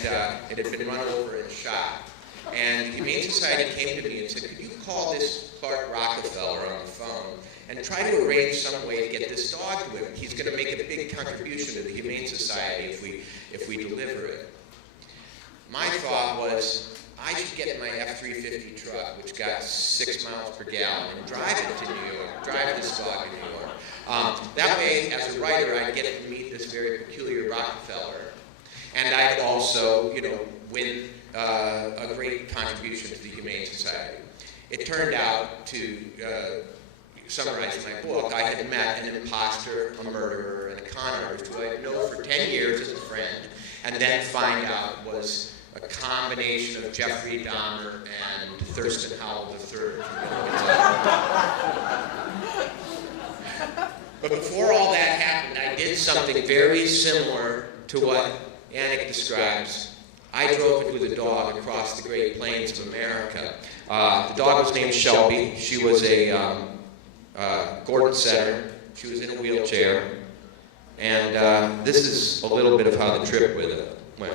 it had been run over and shot. And the Humane Society came to me and said, could you call this Clark Rockefeller on the phone and try to arrange some way to get this dog to him? He's going to make a big contribution to the Humane Society if we deliver it. My thought was, I should get in my F-350 truck, which got 6 miles per gallon, and drive it to New York, drive this dog to New York. That way, as a writer, I'd get to meet this very peculiar Rockefeller. And I'd also, win a great contribution to the Humane Society. It turned out, to summarize my book, I had met an imposter, a murderer, and a con artist who I had known for 10 years as a friend, and then find out was a combination of Jeffrey Dahmer and Thurston Howell III. But before all that happened, I did something very similar to what Annick describes. I drove it with a dog across the Great Plains of America. The dog was named Shelby. She was a Gordon Setter. She was in a wheelchair. And this is a little bit of how the trip went.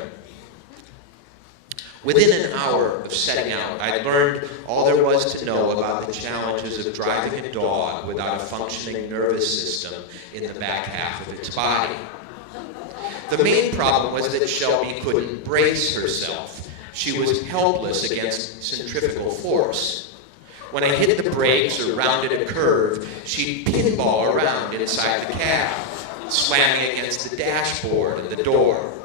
Within an hour of setting out, I learned all there was to know about the challenges of driving a dog without a functioning nervous system in the back half of its body. The main problem was that Shelby couldn't brace herself. She was helpless against centrifugal force. When I hit the brakes or rounded a curve, she'd pinball around inside the cab, slamming against the dashboard and the door.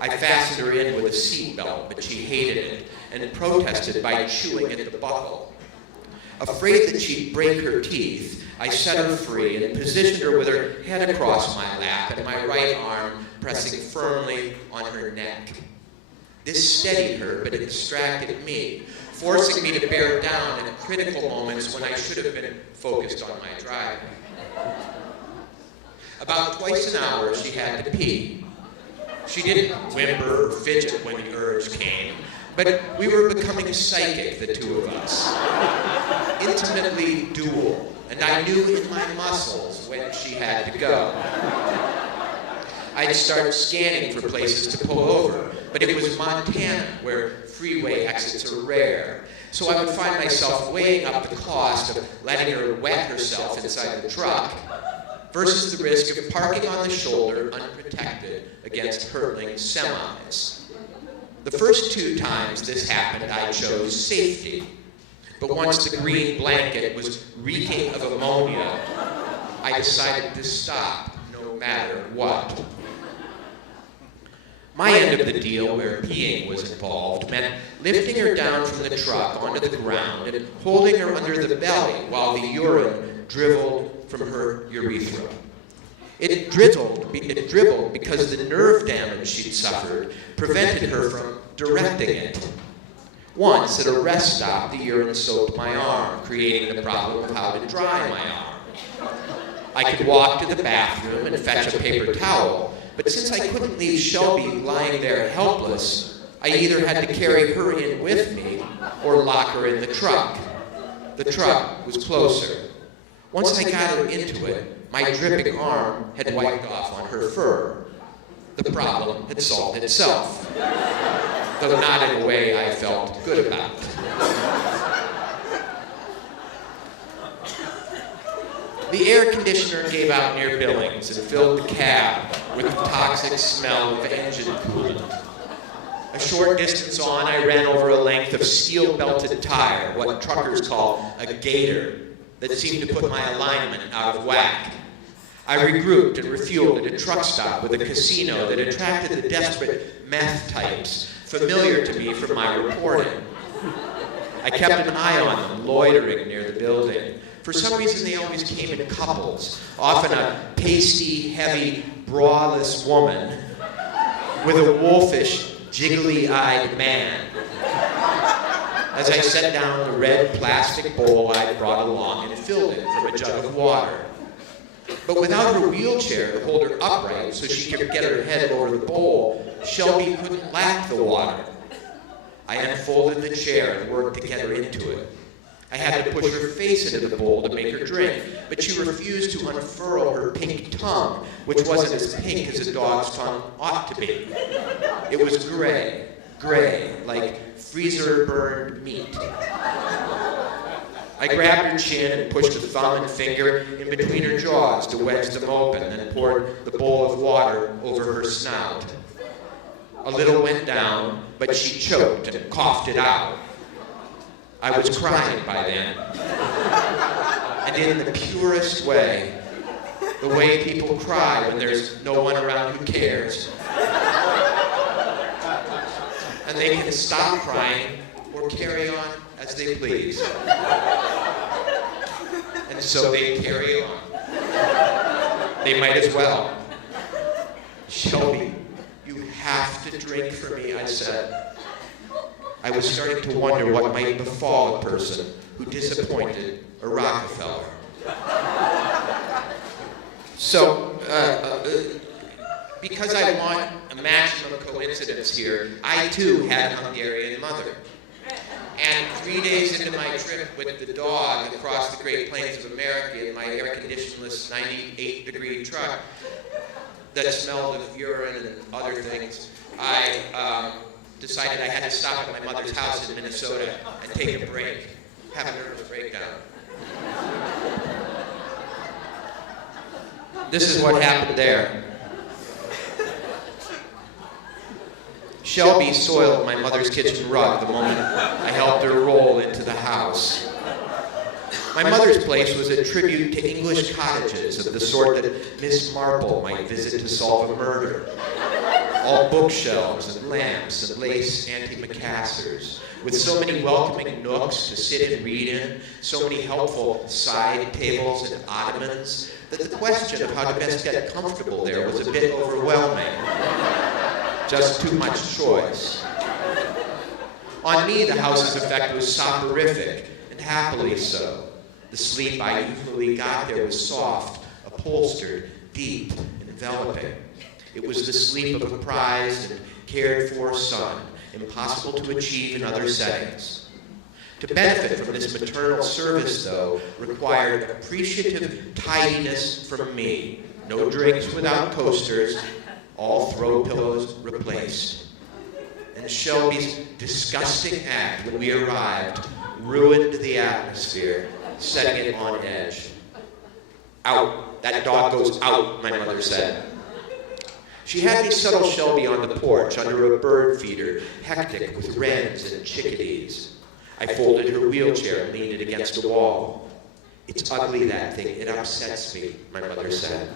I fastened her in with a seatbelt, but she hated it and protested by chewing at the buckle. Afraid that she'd break her teeth, I set her free and positioned her with her head across my lap and my right arm pressing firmly on her neck. This steadied her, but it distracted me, forcing me to bear down at critical moments when I should have been focused on my driving. About twice an hour, she had to pee. She didn't whimper or fidget when the urge came, but we were becoming psychic, the two of us. Intimately dual, and I knew in my muscles when she had to go. I'd start scanning for places to pull over, but it was Montana, where freeway exits are rare. So I would find myself weighing up the cost of letting her wet herself inside the truck versus the risk of parking on the shoulder unprotected against hurtling semis. The first 2 times this happened, I chose safety. But once the green blanket was reeking of ammonia, I decided to stop no matter what. My end of the deal, where peeing was involved, meant lifting her down from the truck onto the ground and holding her under the belly while the urine dribbled from her urethra. It dribbled because the nerve damage she'd suffered prevented her from directing it. Once, at a rest stop, the urine soaked my arm, creating the problem of how to dry my arm. I could walk to the bathroom and fetch a paper towel, but since I couldn't leave Shelby lying there helpless, I either had to carry her in with me or lock her in the truck. The truck was closer. Once I got her into it, my dripping arm had wiped off on her fur. The problem had solved itself, though not in a way I felt good about. The air conditioner gave out near Billings and filled the cab with the toxic smell of engine coolant. A short distance on, I ran over a length of steel-belted tire, what truckers call a gator, that seemed to put my alignment out of whack. I regrouped and refueled at a truck stop with a casino that attracted the desperate meth types, familiar to me from my reporting. I kept an eye on them, loitering near the building. For some reason, they always came in couples, often a pasty, heavy, braless woman with a wolfish, jiggly-eyed man. As I set down the red plastic bowl I'd brought along and filled it from a jug of water. But without her wheelchair to hold her upright so she could get her head over the bowl, Shelby couldn't lap the water. I unfolded the chair and worked to get her into it. I had to push her face into the bowl to make her drink, but she refused to unfurl her pink tongue, which wasn't as pink as a dog's tongue ought to be. It was gray, like freezer-burned meat. I grabbed her chin and pushed a thumb and finger in between her jaws to wedge them open, then poured the bowl of water over her snout. A little went down, but she choked and coughed it out. I was crying by then. And in the purest way, the way people cry when there's no one around who cares. And they can stop crying or carry on as they please. And so they carry on. They might as well. Shelby, you have to drink for me, I said. I was starting to wonder what might befall a person who disappointed a Rockefeller. So, because I want a maximum coincidence here, I too had a Hungarian mother. And 3 days into my trip with the dog across the Great Plains of America in my air-conditionedless 98-degree truck that smelled of urine and other things, I decided I had to stop at my mother's house in Minnesota and take a break, have a nervous breakdown. This is what happened there. Shelby soiled my mother's kitchen rug the moment I helped her roll into the house. My mother's place was a tribute to English cottages of the sort that Miss Marple might visit to solve a murder. All bookshelves and lamps and lace antimacassars, with so many welcoming nooks to sit and read in, so many helpful side tables and ottomans, that the question of how to best get comfortable there was a bit overwhelming. Just too much choice. On me, the house's effect was soporific, and happily so. The sleep I usually got there was soft, upholstered, deep, and enveloping. It was the sleep of a prized and cared-for son, impossible to achieve in other settings. To benefit from this maternal service, though, required appreciative tidiness from me. No drinks without coasters, all throw pillows replaced. And Shelby's disgusting act when we arrived ruined the atmosphere, setting it on edge. Out. That dog goes out, my mother said. She had me settle Shelby on the porch under a bird feeder, hectic with wrens and chickadees. I folded her wheelchair and leaned it against a wall. It's ugly, that thing. It upsets me, my mother said.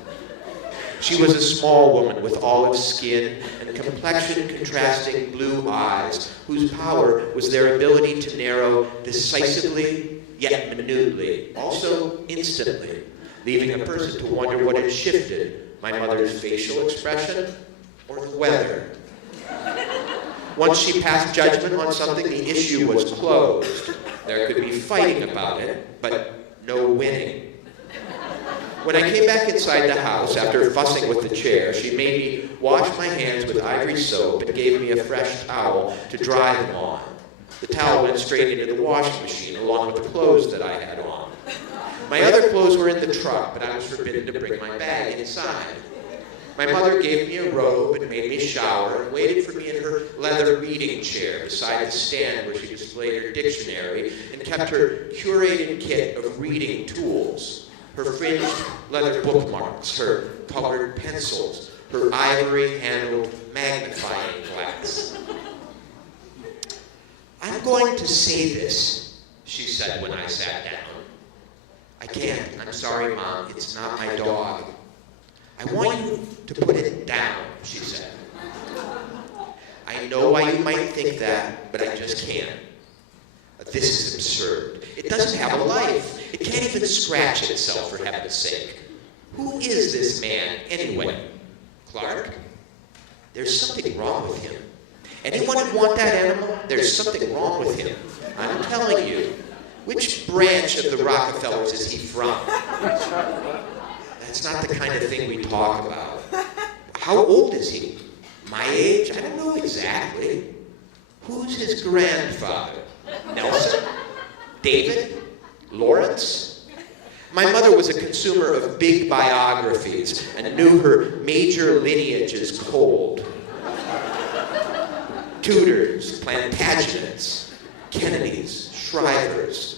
She was a small woman with olive skin and complexion contrasting blue eyes, whose power was their ability to narrow decisively, yet minutely, also instantly, leaving a person to wonder what had shifted, my mother's facial expression or the weather. Once she passed judgment on something, the issue was closed. There could be fighting about it, but no winning. When I came back inside the house after fussing with the chair, she made me wash my hands with ivory soap and gave me a fresh towel to dry them on. The towel went straight into the washing machine along with the clothes that I had on. My other clothes were in the truck, but I was forbidden to bring my bag inside. My mother gave me a robe and made me shower and waited for me in her leather reading chair beside the stand where she displayed her dictionary and kept her curated kit of reading tools. Her fringed leather bookmarks, her colored pencils, her ivory-handled magnifying glass. I'm going to say this, she said when I sat down. I can't. I'm sorry, Mom. It's not my dog. I want you to put it down, she said. I know why you might think that, but I just can't. This is absurd. It doesn't have a life. It can't even scratch itself, for heaven's sake. Who is this man, anyway? Clark? There's something wrong with him. Anyone want that animal? There's something wrong with him. I'm telling you. Which branch of the Rockefellers is he from? That's not the kind of thing we talk about. How old is he? My age? I don't know exactly. Who's his grandfather? Nelson? David? Lawrence? My mother was a consumer of big biographies and knew her major lineages cold. Tudors, Plantagenets, Kennedys, Shrivers.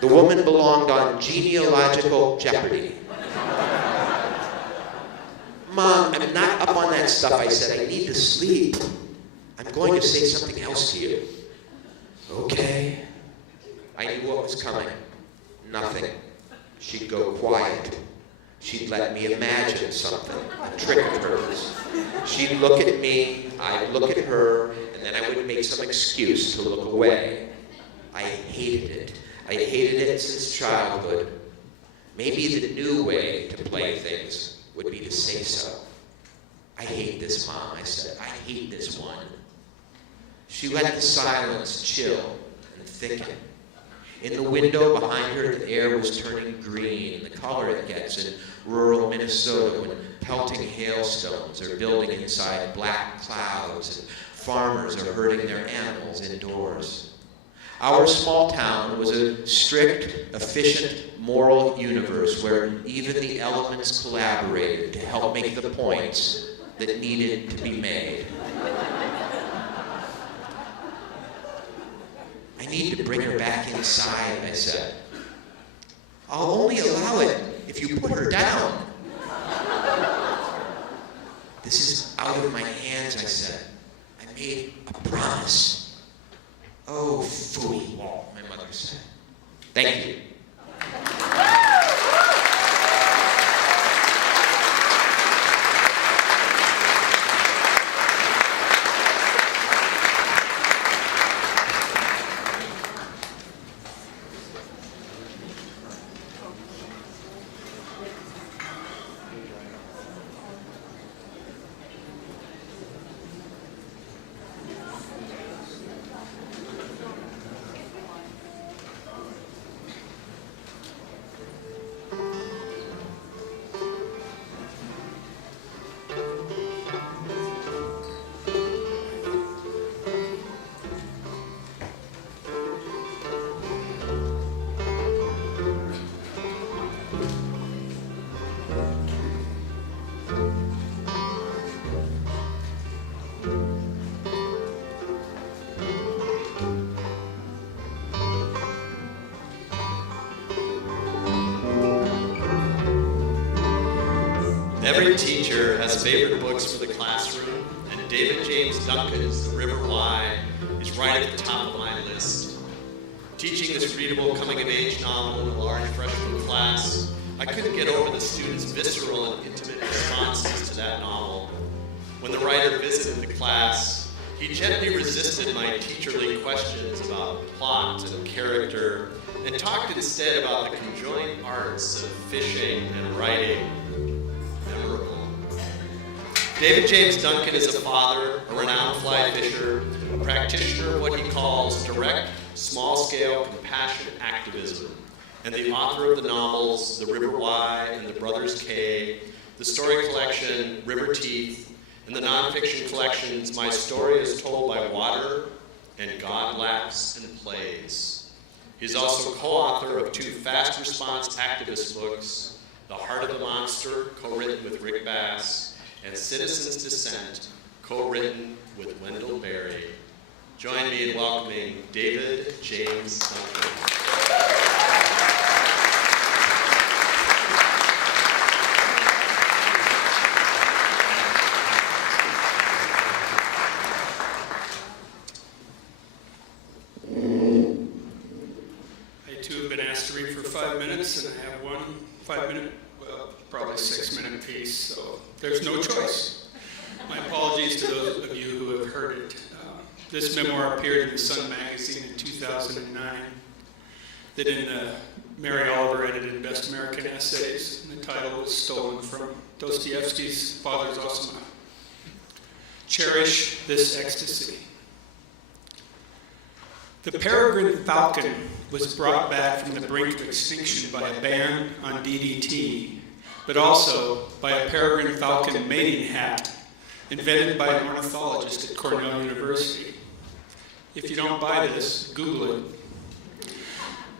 The woman belonged on genealogical jeopardy. Mom, I'm not up on that stuff, I said. I need to sleep. I'm going to say something else to you. Okay. I knew what was coming. Nothing. She'd go quiet. She'd let me imagine something, a trick of hers. She'd look at me, I'd look at her, and then I would make some excuse to look away. I hated it. I hated it since childhood. Maybe the new way to play things would be to say so. I hate this, Mom, I said. I hate this one. She let the silence chill and thicken. In the window behind her, the air was turning green, the color it gets in rural Minnesota when pelting hailstones are building inside black clouds and farmers are herding their animals indoors. Our small town was a strict, efficient, moral universe where even the elements collaborated to help make the points that needed to be made. I need to bring her back inside, I said. I'll only allow it if you put her down. This is out of my hands, I said. I made a promise. Oh, phooey, my mother said. Thank you. Every teacher has favorite books for the classroom, and David James Duncan's The River Why is right at the top of my list. Teaching this readable coming-of-age novel in a large freshman class, I couldn't get over the students' visceral and intimate responses to that novel. When the writer visited the class, he gently resisted my teacherly questions about plot and character, and talked instead about the conjoined arts of fishing and writing. David James Duncan is a father, a renowned fly fisher, a practitioner of what he calls direct, small-scale, compassionate activism, and the author of the novels The River Why and The Brothers K, the story collection River Teeth, and the nonfiction collections My Story is Told by Water and God Laughs and Plays. He's also co-author of 2 fast response activist books, The Heart of the Monster, co-written with Rick Bass, and Citizen's Dissent, co-written with Wendell Berry. Join me in welcoming David James Duncan. I too have been asked to read for 5 minutes, and I have one 5-minute, well, probably 6-minute piece, so there's no choice. My apologies to those of you who have heard it. This memoir appeared in the Sun magazine in 2009, that in the Mary Oliver edited Best American Essays, and the title was stolen from Dostoevsky's Father Zosima. Cherish this ecstasy. The peregrine falcon was brought back from the brink of extinction by a ban on DDT, but also by a peregrine falcon mating hat invented by an ornithologist at Cornell University. If you don't buy this, Google it.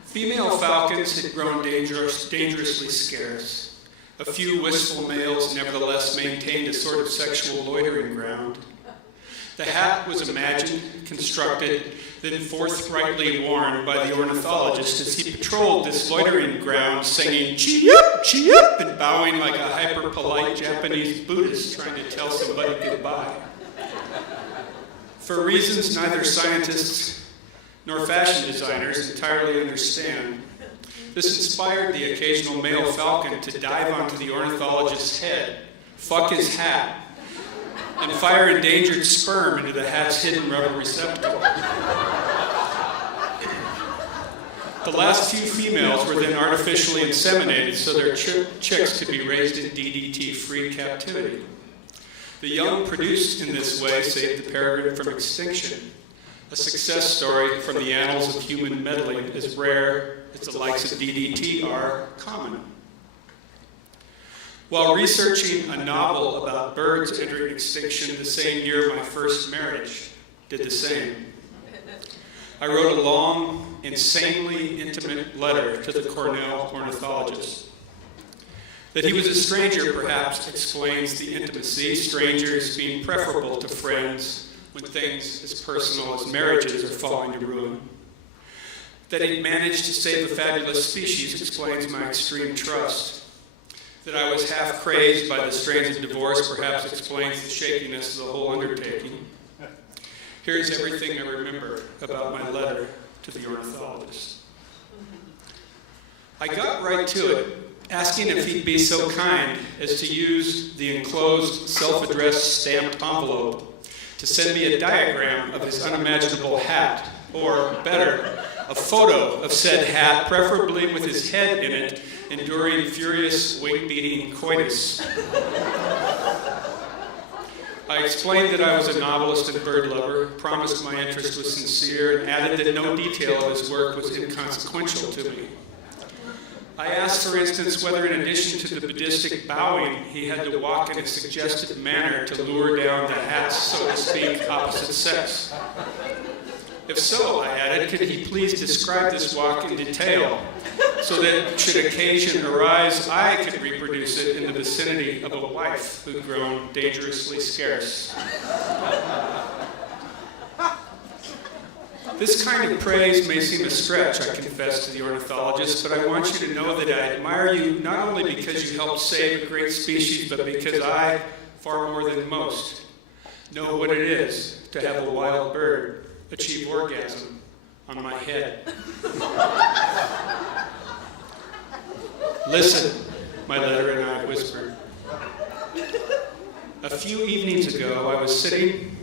Female falcons had grown dangerously scarce. A few wistful males nevertheless maintained a sort of sexual loitering ground. The hat was imagined, constructed, then forthrightly worn by the ornithologist as he patrolled this loitering ground, singing "Chee-yup, chee-yup," and bowing like a hyper-polite Japanese Buddhist trying to tell somebody goodbye. For reasons neither scientists nor fashion designers entirely understand, this inspired the occasional male falcon to dive onto the ornithologist's head, fuck his hat, and fire endangered sperm into the hat's hidden rubber receptacle. The last few females were then artificially inseminated so their chicks could be raised in DDT-free captivity. The young produced in this way saved the peregrine from extinction, a success story from the annals of human meddling as rare as the likes of DDT are common. While researching a novel about birds entering extinction the same year my first marriage did the same, I wrote a long, insanely intimate letter to the Cornell ornithologist. That he was a stranger perhaps explains the intimacy, strangers being preferable to friends when things as personal as marriages are falling to ruin. That he'd managed to save a fabulous species explains my extreme trust. That I was half crazed by the strains of divorce perhaps explains the shakiness of the whole undertaking. Here's everything I remember about my letter to the ornithologist. I got right to it, asking if he'd be so kind as to use the enclosed self-addressed stamped envelope to send me a diagram of his unimaginable hat, or better, a photo of said hat, preferably with his head in it, enduring furious wing-beating coitus. I explained that I was a novelist and bird lover, promised my interest was sincere, and added that no detail of his work was inconsequential to me. I asked, for instance, whether in addition to the Buddhistic bowing, he had to walk in a suggestive manner to lure down the hat's, so to speak, opposite sex. If so, I added, could he please describe this walk in detail, so that, should occasion arise, I could reproduce it in the vicinity of a wife who'd grown dangerously scarce. This kind of praise may seem a stretch, I confess to the ornithologist, but I want you to know that I admire you not only because you helped save a great species, but because I, far more than most, know what it is to have a wild bird achieve orgasm on my head. Listen, my letter and I whispered. A few evenings ago, I was sitting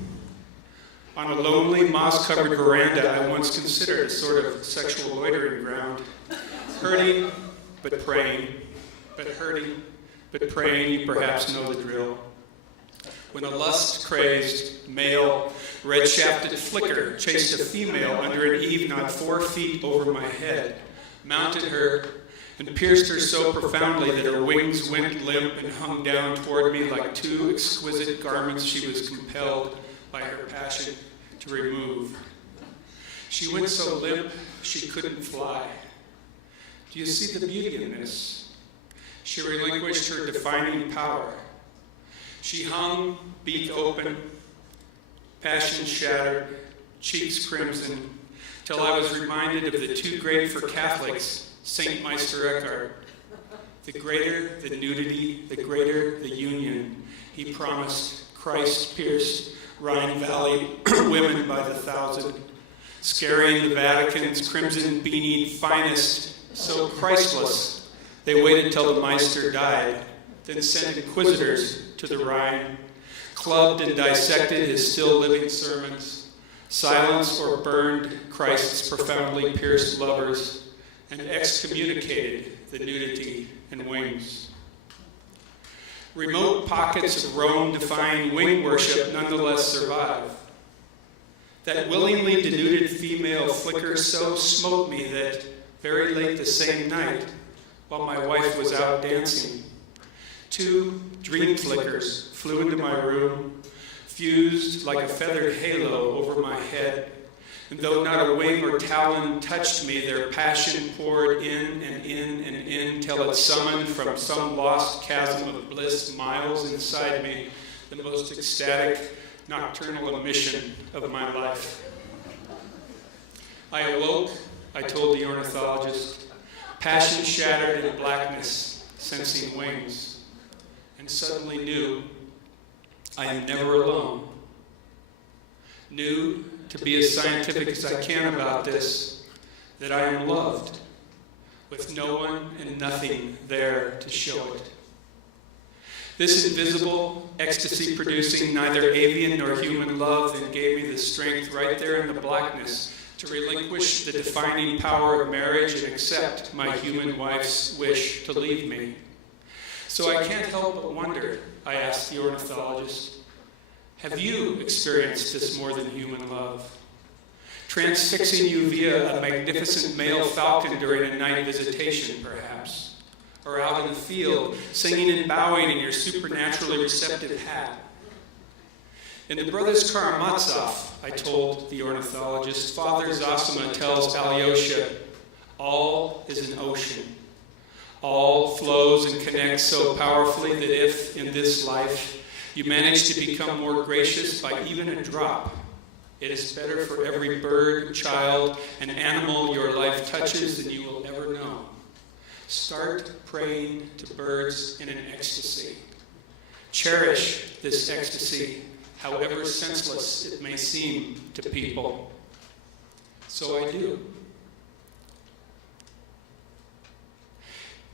on a lonely, moss-covered veranda I once considered a sort of sexual loitering ground, hurting but praying, you perhaps know the drill. When a lust-crazed, male, red-shafted flicker chased a female under an eave not 4 feet over my head, mounted her, and pierced her so profoundly that her wings went limp and hung down toward me like two exquisite garments she was compelled by her passion to remove. She went so limp she couldn't fly. Do you see the beauty in this? She relinquished her defining power. She hung, beak open, passion shattered, cheeks crimson, till I was reminded of the too great for Catholics, Saint Meister Eckhart. The greater the nudity, the greater the union, he promised Christ pierced Rhine Valley women by the thousand, scaring the Vatican's crimson-beanied finest, so Christless, they waited till the Meister died, then sent inquisitors to the Rhine, clubbed and dissected his still-living sermons, silenced or burned Christ's profoundly pierced lovers, and excommunicated the nudity and wings. Remote pockets of Rome-defying wing worship nonetheless survive. That willingly denuded female flicker so smote me that very late the same night, while my wife was out dancing, 2 dream flickers flew into my room, fused like a feathered halo over my head, and though not a wing or talon touched me, their passion poured in and in and in till it summoned from some lost chasm of bliss miles inside me the most ecstatic nocturnal emission of my life. I awoke, I told the ornithologist, passion shattered in blackness, sensing wings, and suddenly knew I am never alone. Knew, to be as scientific as I can about this, that I am loved, with no one and nothing there to show it. This invisible, ecstasy-producing, neither avian nor human love then gave me the strength right there in the blackness to relinquish the defining power of marriage and accept my human wife's wish to leave me. So I can't help but wonder, I asked the ornithologist, Have you experienced this more than human love? Transfixing you via a magnificent male falcon during a night visitation, perhaps, or out in the field, singing and bowing in your supernaturally receptive hat. In the Brothers Karamazov, I told the ornithologist, Father Zosima tells Alyosha, all is an ocean. All flows and connects so powerfully that if, in this life, you manage to become more gracious by even a drop, it is better for every bird, child, and animal your life touches than you will ever know. Start praying to birds in an ecstasy. Cherish this ecstasy, however senseless it may seem to people. So I do.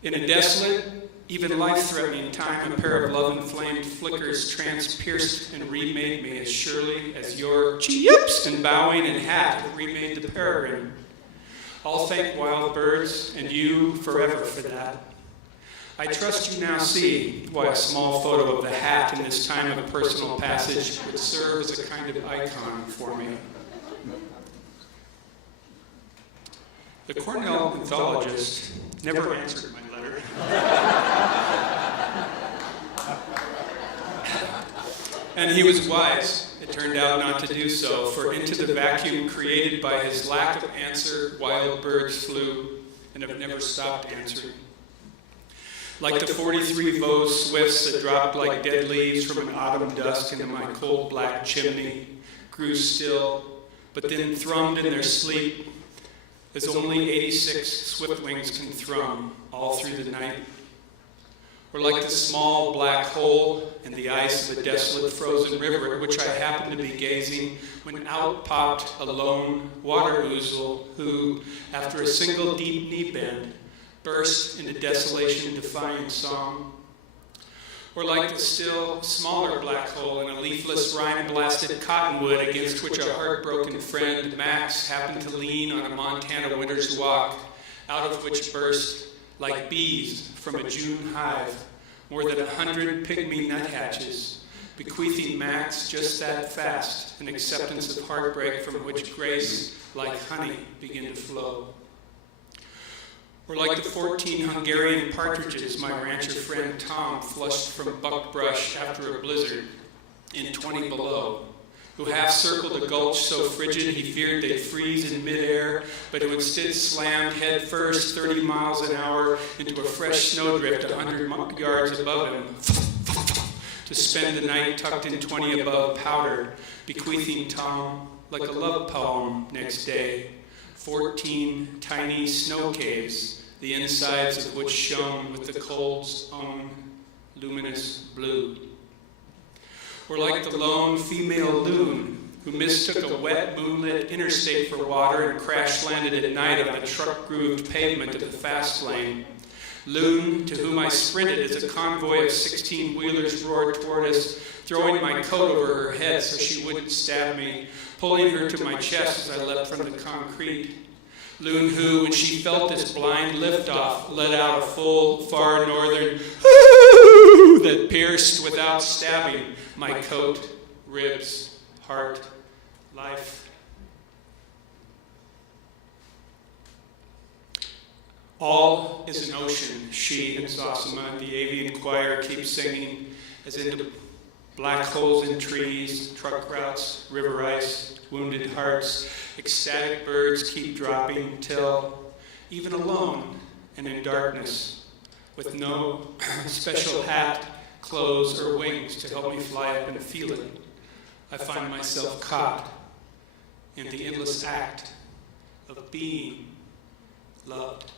In a desolate, even life-threatening time, a pair of love-inflamed flickers transpierced and remade me as surely as your cheeps and bowing and hat remade the peregrine. I'll thank wild birds and you forever for that. I trust you now see why a small photo of the hat in this time of personal passage would serve as a kind of icon for me. The Cornell anthologist never answered my letter. And he was wise, it turned out, not to do so, for into the vacuum created by his lack of answer, wild birds flew and have never stopped answering. Like the 43 Vaux swifts that dropped like dead leaves from an autumn dusk into my cold black chimney, grew still, but then thrummed in their sleep, as only 86 swift wings can thrum all through the night. Or like the small black hole in the ice of a desolate frozen river at which I happened to be gazing when out popped a lone water ouzel who, after a single deep knee bend, burst into desolation-defying song. Or like the still smaller black hole in a leafless, rime-blasted cottonwood against which a heartbroken friend, Max, happened to lean on a Montana winter's walk, out of which burst, like bees from a June hive, more than 100 pygmy nuthatches, bequeathing Max just that fast an acceptance of heartbreak from which grace, like honey, began to flow. Or like the 14 Hungarian partridges my rancher friend Tom flushed from buckbrush after a blizzard in 20 below, who half-circled a gulch so frigid he feared they'd freeze in midair, but who instead slammed head first 30 miles an hour into a fresh snowdrift 100 yards above him to spend the night tucked in 20 above powder, bequeathing Tom, like a love poem next day, 14 tiny snow caves, the insides of which shone with the cold's own luminous blue. Or like the lone female loon who mistook a wet, moonlit interstate for water and crash-landed at night on the truck-grooved pavement of the fast lane. Loon, to whom I sprinted as a convoy of 16-wheelers roared toward us, throwing my coat over her head so she wouldn't stab me, pulling her to my chest as I leapt from the concrete. Loon who, when she felt this blind liftoff, let out a full, far northern hoo that pierced without stabbing my coat, ribs, heart, life. All is an ocean, she and Zosima, the avian choir, keep singing, as into black holes in trees, truck routes, river ice, wounded hearts, ecstatic birds keep dropping till, even alone and in darkness, with no special hat, clothes, or wings to help me fly up and feel it, I find myself caught in the endless act of being loved.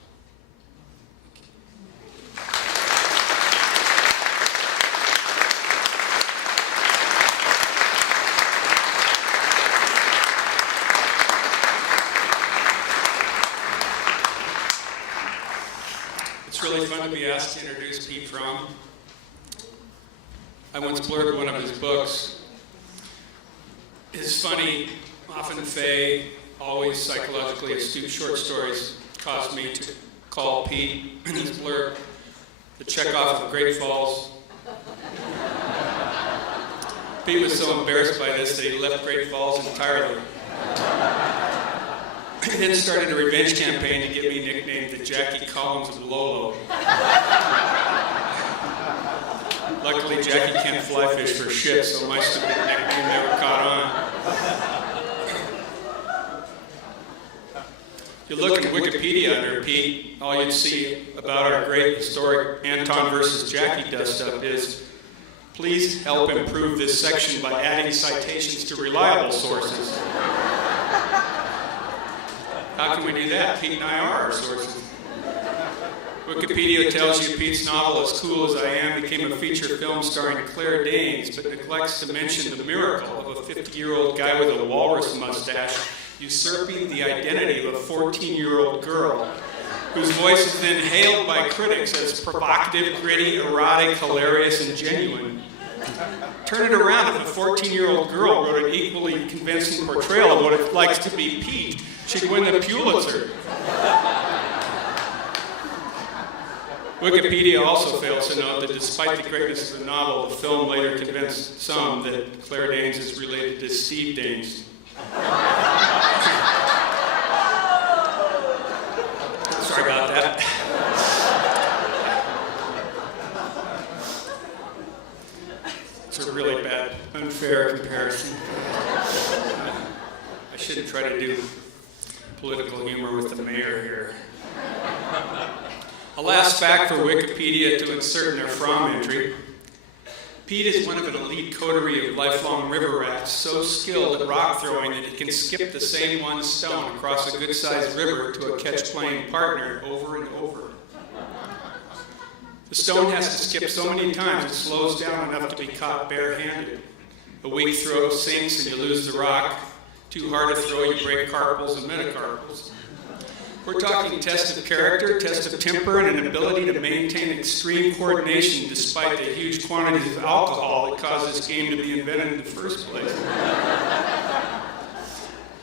It's really fun to be asked to introduce Pete Fromm. I once blurbed one of his books. His funny, often fey, always psychologically astute short stories caused me to call Pete in his blurb the Chekhov of Great Falls. Pete was so embarrassed by this that he left Great Falls entirely. He then started a revenge campaign to get me nicknamed the Jackie Collins of Lolo. Luckily, Jackie can't fly fish for shit, so my stupid nickname never caught on. If you look at Wikipedia under Pete, all you'd see about our great historic Anton versus Jackie dust-up is, please help improve this section by adding citations to reliable sources. How can we do that? Pete and I are our sources. Wikipedia tells you Pete's novel, As Cool As I Am, became a feature film starring Claire Danes, but neglects to mention the miracle of a 50-year-old guy with a walrus mustache usurping the identity of a 14-year-old girl, whose voice is then hailed by critics as provocative, gritty, erotic, hilarious, and genuine. Turn it around, if a 14-year-old girl wrote an equally convincing portrayal of what it likes to be Pete, she'd win the Pulitzer. Wikipedia also fails to note that despite the greatness of the novel, the film later convinced some that Claire Danes is related to Steve Danes. Sorry about that. It's a really bad, unfair comparison. I shouldn't try to do political humor with the mayor here. A last fact for Wikipedia to insert in their Fromm entry. Pete is one of an elite coterie of lifelong river rats, so skilled at rock throwing that it can skip the same one stone across a good-sized river to a catch-playing partner over and over. The stone has to skip so many times it slows down enough to be caught bare-handed. A weak throw sinks and you lose the rock. Too hard to throw, you break carpals and metacarpals. We're talking test of character, test of temper, and an ability to maintain extreme coordination despite the huge quantities of alcohol that caused this game to be invented in the first place.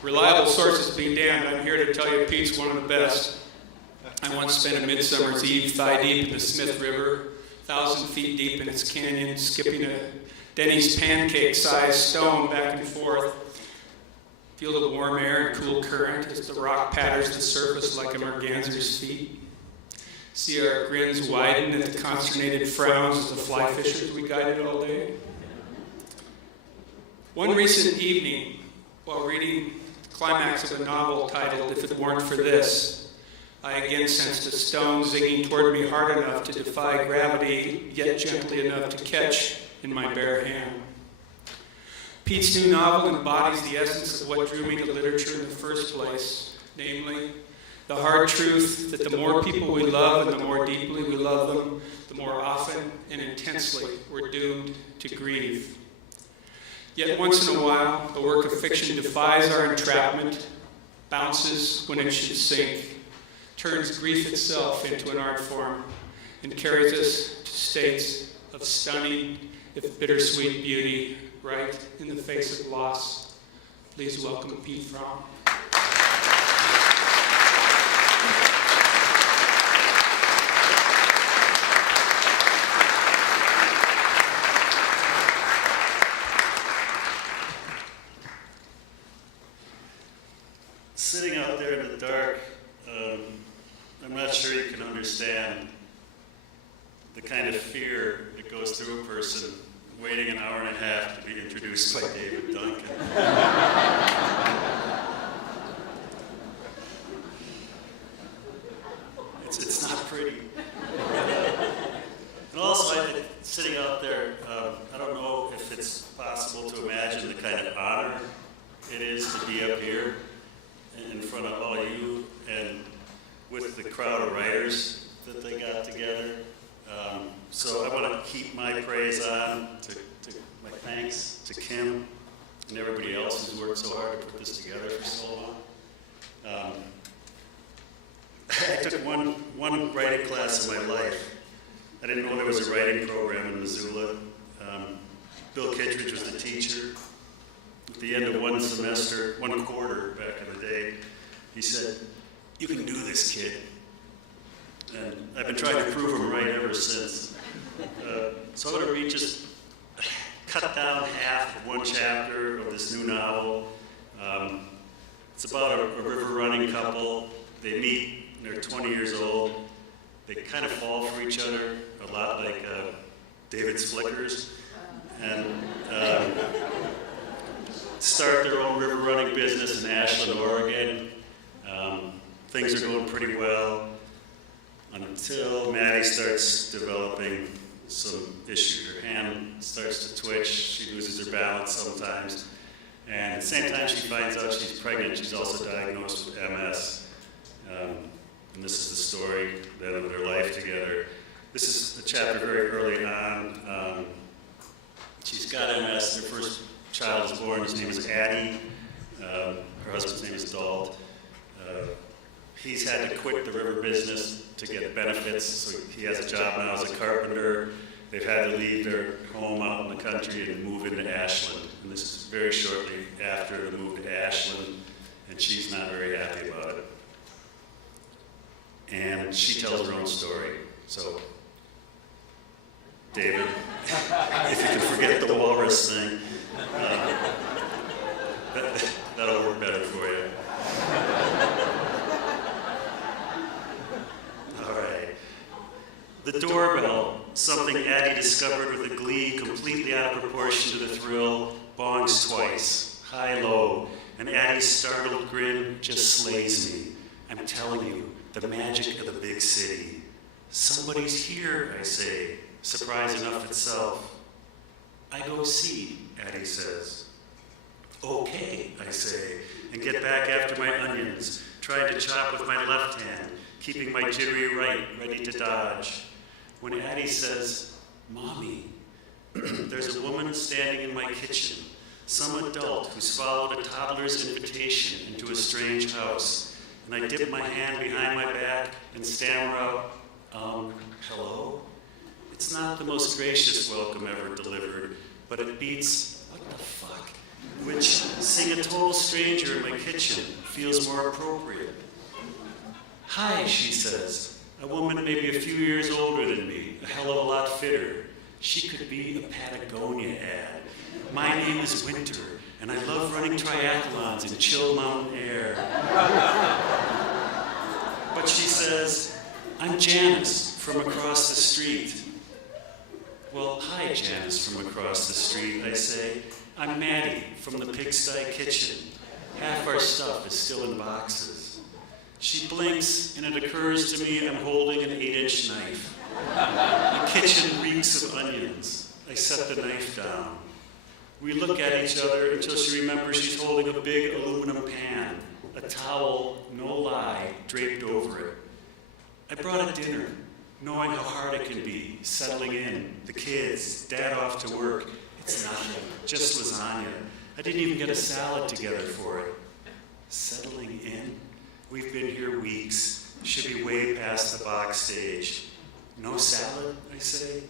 Reliable sources be damned, I'm here to tell you Pete's one of the best. I once spent a midsummer's eve thigh deep in the Smith River, 1,000 feet deep in its canyon, skipping a Denny's pancake-sized stone back and forth. Feel the warm air and cool current as the rock patters the surface like a merganser's feet. See our grins widen at the consternated frowns as the fly fishers we guided all day. One recent evening, while reading the climax of a novel titled If It Weren't For This, I again sensed a stone zigging toward me hard enough to defy gravity, yet gently enough to catch in my bare hand. Pete's new novel embodies the essence of what drew me to literature in the first place, namely, the hard truth that the more people we love and the more deeply we love them, the more often and intensely we're doomed to grieve. Yet once in a while, a work of fiction defies our entrapment, bounces when it should sink, turns grief itself into an art form, and carries us to states of stunning, if bittersweet beauty, right in the face of loss. Please welcome Pete Fromm. Sitting out there in the dark, I'm not sure you can understand the kind of fear that goes through a person waiting an hour and a half to be introduced by David Duncan. It's not pretty. And also, sitting out there, I don't know if it's possible to imagine the kind of honor it is to be up here in front of all you and with the crowd of writers that they got together. So I want to keep my praise on to my thanks to Kim and everybody else who's worked so hard to put this together for so long. I took one writing class in my life. I didn't know there was a writing program in Missoula. Bill Kittredge was the teacher. At the end of one quarter back in the day, he said, "You can do this, kid." And I've been trying to prove him right ever since. So I'm going to just cut down half of chapter of this new novel. It's about a river running couple. They meet, and they're 20 years old. They kind of fall for each other, a lot like David's Flickers, and start their own river running business in Ashland, Oregon. Things are going pretty well until Maddie starts developing some issues. Her hand starts to twitch, she loses her balance sometimes, and at the same time she finds out she's pregnant. She's also diagnosed with MS. And this is the story then of their life together. This is a chapter very early on. She's got MS. Their first child is born. His name is Addie. Her husband's name is Dalt. He's had to quit the river business to get benefits, so he has a job now as a carpenter. They've had to leave their home out in the country and move into Ashland. And this is very shortly after the move to Ashland, and she's not very happy about it. And she tells her own story. So, David, if you can forget the walrus thing, that'll work better for you. All right. The doorbell, something Addie discovered with a glee completely out of proportion to the thrill, bongs twice, high-low, and Addie's startled grin just slays me. I'm telling you, the magic of the big city. Somebody's here, I say, surprise enough itself. I go see, Addie says. Okay, I say, and get back after my onions, trying to chop with my left hand, keeping my jittery right ready to dodge. When Addie says, Mommy, there's a woman standing in my kitchen, some adult who's followed a toddler's invitation into a strange house. And I dip my hand behind my back and stammer out, hello? It's not the most gracious welcome ever delivered, but it beats, what the fuck? Which, seeing a total stranger in my kitchen, feels more appropriate. Hi, she says, a woman maybe a few years older than me, a hell of a lot fitter. She could be a Patagonia ad. My name is Winter, and I love running triathlons in chill mountain air. But she says, I'm Janice from across the street. Well, hi, Janice from across the street, I say. I'm Maddie from the pigsty kitchen. Half our stuff is still in boxes. She blinks, and it occurs to me I'm holding an 8-inch knife. The kitchen reeks of onions. I set the knife down. We look at each other until she remembers she's holding a big aluminum pan, a towel, no lie, draped over it. I brought a dinner, knowing how hard it can be, settling in, the kids, Dad off to work. It's nothing, just lasagna. I didn't even get a salad together for it. Settling in? We've been here weeks. Should be way past the box stage. No salad, I say.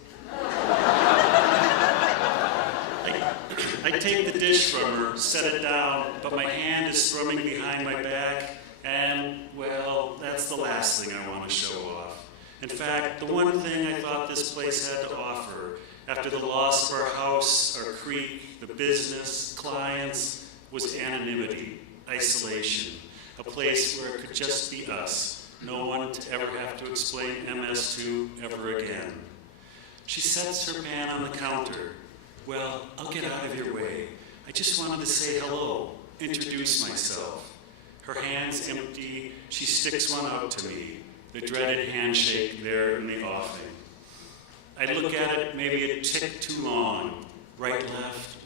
I take the dish from her, set it down, but my hand is thrumming behind my back, and, well, that's the last thing I want to show off. In fact, the one thing I thought this place had to offer, after the loss of our house, our creek, the business, clients, was anonymity, isolation, a place where it could just be us, no one to ever have to explain MS to ever again. She sets her pan on the counter. Well, I'll get out of your way. I just wanted to say hello, introduce myself. Her hand's empty, she sticks one out to me, the dreaded handshake there in the offing. I look at it maybe a tick too long, right,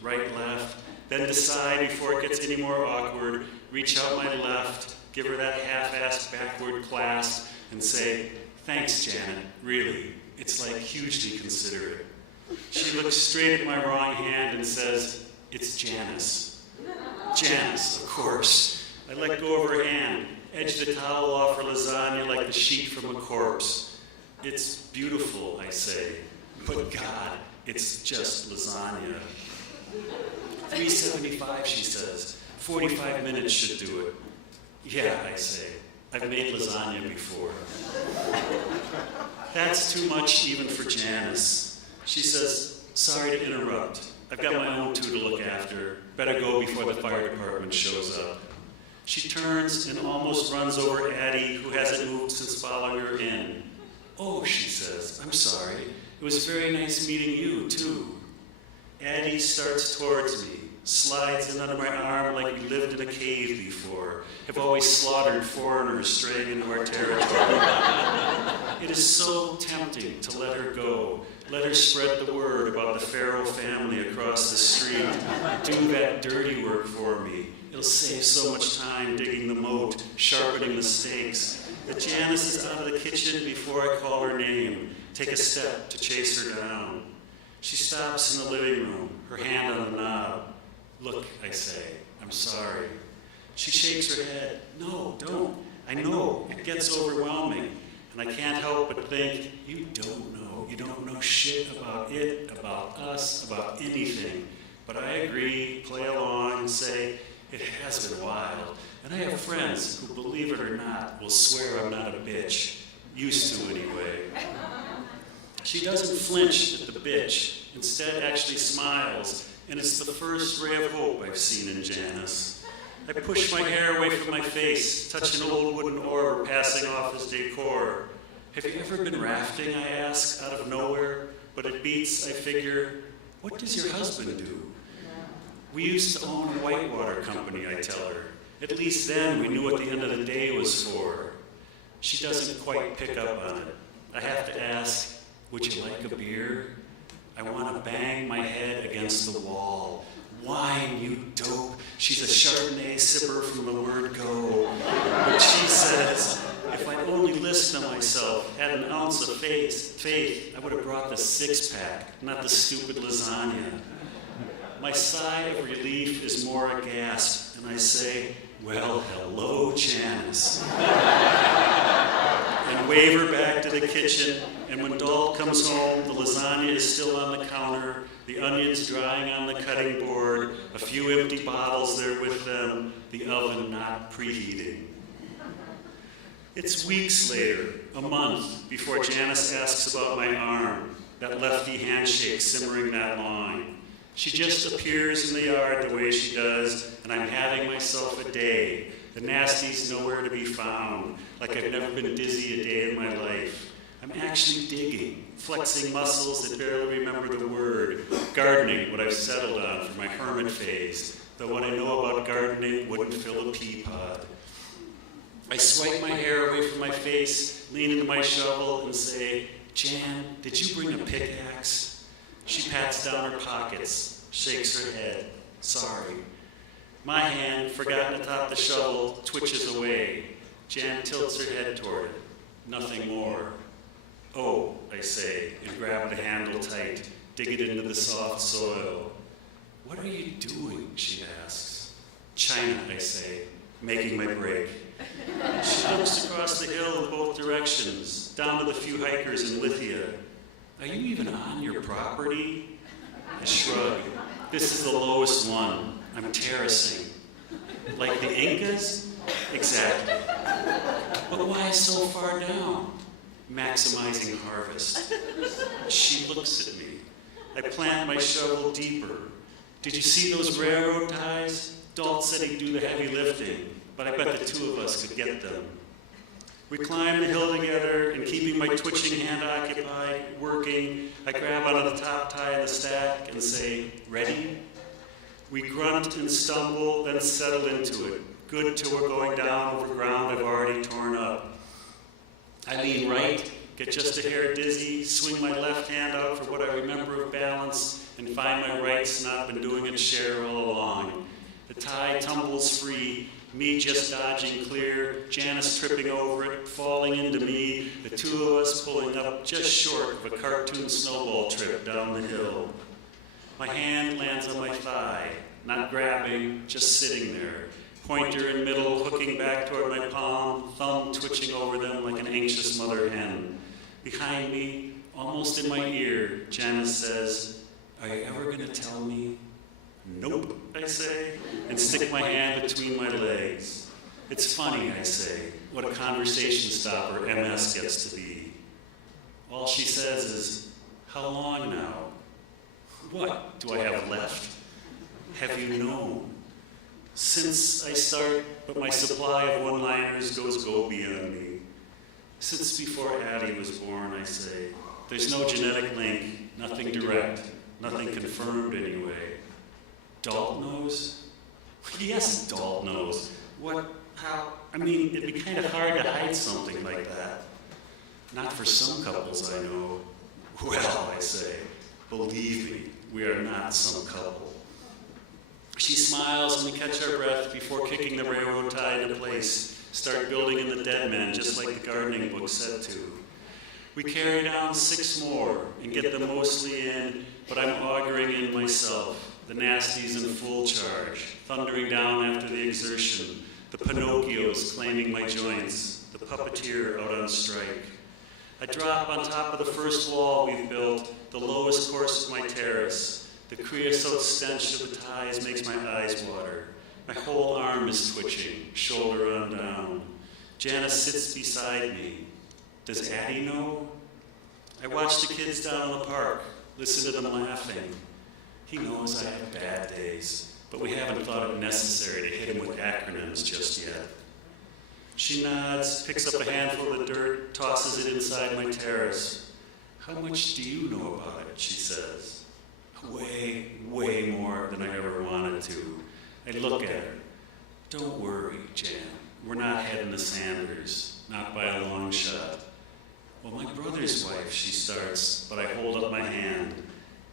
left, then decide before it gets any more awkward, reach out my left, give her that half-assed backward clasp, and say, thanks, Janet, really, it's like hugely considerate. She looks straight at my wrong hand and says, it's Janice. Janice, of course. I let go of her hand, edge the towel off her lasagna like the sheet from a corpse. It's beautiful, I say, but God, it's just lasagna. $3.75, she says. 45 minutes should do it. Yeah, I say. I've made lasagna before. That's too much even for Janice. She says, sorry to interrupt. I've got my own two to look after. Better go before the fire department shows up. She turns and almost runs over Addie, who hasn't moved since following her in. Oh, she says, I'm sorry. It was very nice meeting you, too. Addie starts towards me, slides in under my arm like we lived in a cave before, have always slaughtered foreigners straying into our territory. It is so tempting to let her go, let her spread the word about the Farrell family across the street, do that dirty work for me. It'll save so much time digging the moat, sharpening the stakes. But Janice is out of the kitchen before I call her name, take a step to chase her down. She stops in the living room, her hand on the knob. Look, I say, I'm sorry. She shakes her head. No, don't. I know, it gets overwhelming. And I can't help but think, you don't know. You don't know shit about it, about us, about anything. But I agree, play along, and say, it has been wild. And I have friends who, believe it or not, will swear I'm not a bitch. Used to, anyway. She doesn't flinch at the bitch, instead actually smiles, and it's the first ray of hope I've seen in Janice. I push my hair away from my face, touch an old wooden oar passing off as decor. Have you ever been rafting, I ask, out of nowhere? But it beats, I figure, what does your husband do? We used to own a whitewater company, I tell her. At least then we knew what the end of the day was for. She doesn't quite pick up on it. I have to ask, would you like a beer? I want to bang my head against the wall. Wine, you dope. She's a Chardonnay sipper from the word go. But she says, if I'd only listened to myself, had an ounce of faith, I would have brought the six-pack, not the stupid lasagna. My sigh of relief is more a gasp, and I say, well, hello, Janice. And wave her back to the kitchen, and when Dalt comes home, the lasagna is still on the counter, the onions drying on the cutting board, a few empty bottles there with them, the oven not preheating. It's weeks later, a month, before Janice asks about my arm, that lefty handshake simmering that long. She just appears in the yard the way she does, and I'm having myself a day. The nasty's nowhere to be found, like I've never been dizzy a day in my life. I'm actually digging, flexing muscles that barely remember the word, gardening what I've settled on for my hermit phase, though what I know about gardening wouldn't fill a pea pod. I swipe my hair away from my face, lean into my shovel, and say, Jan, did you bring a pickaxe? She pats down her pockets, shakes her head. Sorry. My hand, forgotten atop the shovel, twitches away. Jan tilts her head toward it. Nothing more. Oh, I say, and grab the handle tight, dig it into the soft soil. What are you doing? She asks. China, I say, making my break. She looks across the hill in both directions, down to the few hikers in Lithia. Are you even on your property? I shrug. This is the lowest one. I'm terracing. Like the Incas? Exactly. But why so far down? Maximizing harvest. She looks at me. I plant my shovel deeper. Did you see those railroad ties? Dalt said he'd do the heavy lifting, but I bet the two of us could get them. We climb the hill together, and keeping my twitching hand occupied, working, I grab onto the top tie of the stack and say, ready? We grunt and stumble, then settle into it, good till we're going down over ground I've already torn up. I lean right, get just a hair dizzy, swing my left hand out for what I remember of balance, and find my right's not been doing its share all along. The tie tumbles free, me just dodging clear, Janice tripping over it, falling into me, the two of us pulling up just short of a cartoon snowball trip down the hill. My hand lands on my thigh, not grabbing, just sitting there. Pointer in middle, hooking back toward my palm, thumb twitching over them like an anxious mother hen. Behind me, almost in my ear, Janice says, are you ever going to tell me? Nope, I say, and stick my hand between my legs. It's funny, I say, what a conversation stopper MS gets to be. All she says is, how long now? What do I have left? Have you known? Since I start, but my supply of one-liners goes go beyond me. Since before Addie was born, I say, there's no genetic link, nothing direct, nothing confirmed anyway. Dalt knows? Yes, Dalt knows. What, how? I mean, it'd be kind of hard to hide something like that. Not for some couples I know. Well, I say, believe me, we are not some couple. She smiles and we catch our breath before kicking the railroad tie into place. Start building in the dead men, just like the gardening book said to. We carry down 6 more and get them mostly in, but I'm auguring in myself. The nasties in full charge, thundering down after the exertion. The Pinocchios claiming my joints. The puppeteer out on strike. I drop on top of the first wall we've built, the lowest course of my terrace. The creosote stench of the ties makes my eyes water. My whole arm is twitching, shoulder on down. Janice sits beside me. Does Addie know? I watch the kids down in the park, listen to them laughing. He knows I have bad days, but we haven't thought it necessary to hit him with acronyms just yet. She nods, picks up a handful of the dirt, tosses it inside my terrace. How much do you know about it, she says. Way, way more than I ever wanted to. I look at her. Don't worry, Jan. We're not heading to Sanders. Not by a long shot. Well, my brother's wife, she starts, but I hold up my hand.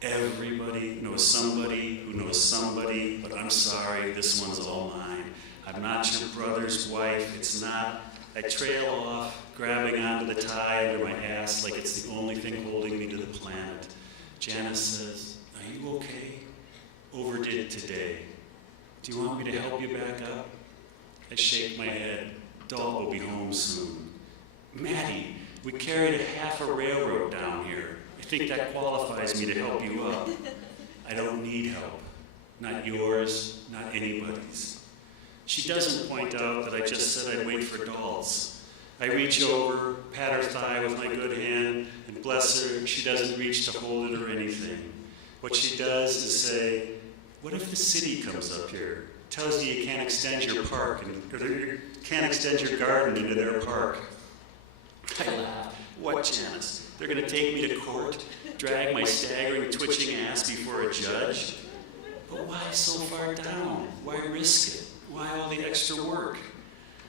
Everybody knows somebody who knows somebody, but I'm sorry, this one's all mine. I'm not your brother's wife. It's not. I trail off, grabbing onto the tie under my ass like it's the only thing holding me to the planet. Janice says, are you okay? Overdid today. Do you want me to help you back up? I shake my head. Dalt will be home soon. Maddie, we carried half a railroad down here. I think that qualifies me to help you up. I don't need help. Not yours, not anybody's. She doesn't point out that I just said I'd wait for Dalt's. I reach over, pat her thigh with my good hand, and bless her, she doesn't reach to hold it or anything. What she does is say, what if the city comes up here, tells you you can't extend your park, or you can't extend your garden into their park? I laugh. What, Janice? They're going to take me to court, drag my staggering, twitching ass before a judge? But why so far down? Why risk it? Why all the extra work?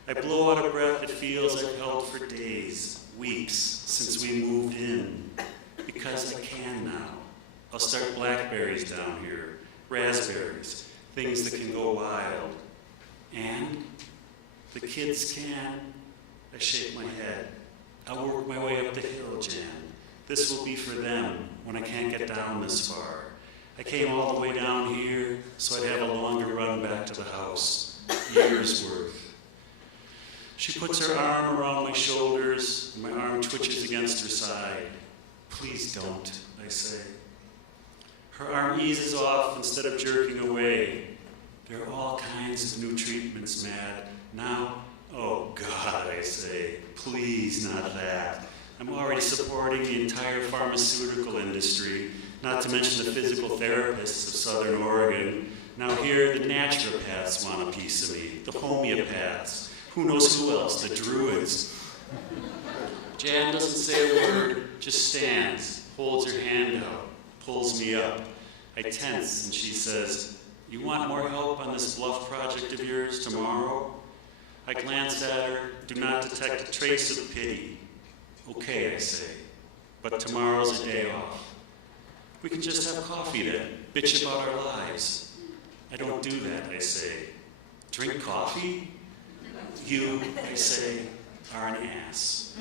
I blow out a breath that feels I've held for days, weeks, since we moved in. Because I can now. I'll start blackberries down here, raspberries, things that can go wild. And the kids can. I shake my head. I'll work my way up the hill, Jan. This will be for them when I can't get down this far. I came all the way down here so I'd have a longer run back to the house. Years worth. She puts her arm around my shoulders, and my arm twitches against her side. Please don't, I say. Her arm eases off instead of jerking away. There are all kinds of new treatments, Mad. Now, oh God, I say, please not that. I'm already supporting the entire pharmaceutical industry, not to mention the physical therapists of Southern Oregon. Now here, the naturopaths want a piece of me, the homeopaths. Who knows who else, the druids. Jan doesn't say a word, just stands, holds her hand out, pulls me up. I tense, and she says, you want more help on this bluff project of yours tomorrow? I glance at her, do not detect a trace of pity. Okay, I say, but tomorrow's a day off. We can just have coffee then, bitch about our lives. I don't do that, I say. Drink coffee? You, I say, are an ass.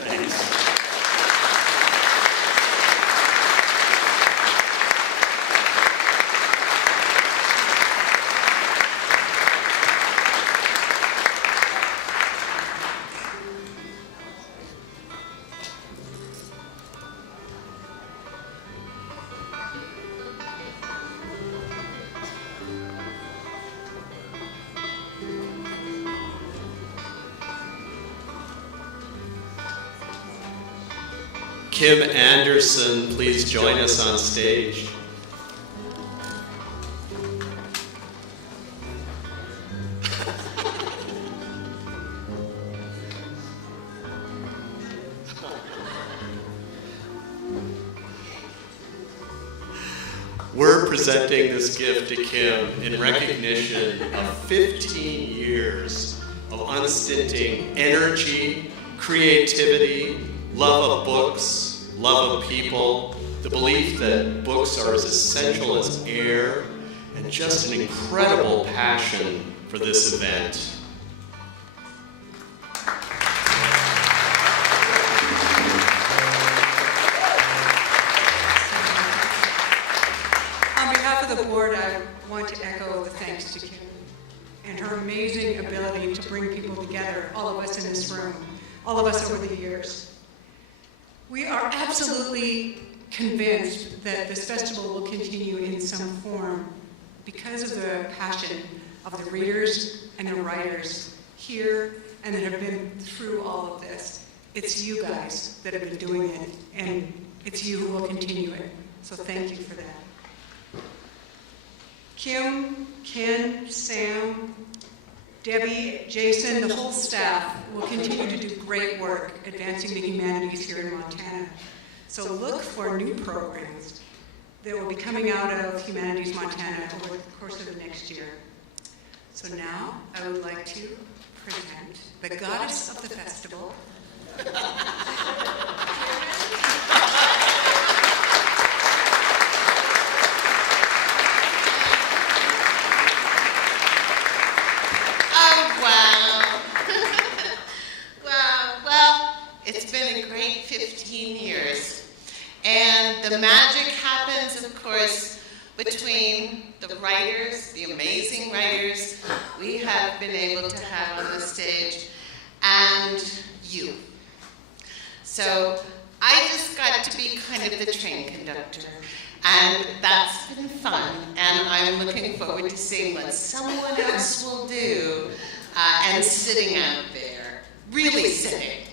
Thanks. Kim Anderson, please join us on stage. We're presenting this gift to Kim in recognition of 15 years of unstinting energy, creativity, love of books, love of people, the belief that books are as essential as air, and just an incredible passion for this event. On behalf of the board, I want to echo the thanks to Kim and her amazing ability to bring people together, all of us in this room, all of us over the years. We are absolutely convinced that this festival will continue in some form because of the passion of the readers and the writers here and that have been through all of this. It's you guys that have been doing it, and it's you who will continue it. So thank you for that. Kim, Ken, Sam, Debbie, Jason, the whole staff will continue to do great work advancing the humanities here in Montana. So look for new programs that will be coming out of Humanities Montana over the course of the next year. So now I would like to present the goddess of the festival. It's been a great 15 years. And the magic happens, of course, between the writers, the amazing writers we have been able to have on the stage, and you. So I just got to be kind of the train conductor, and that's been fun. And I'm looking forward to seeing what someone else will do and sitting out there, really sitting.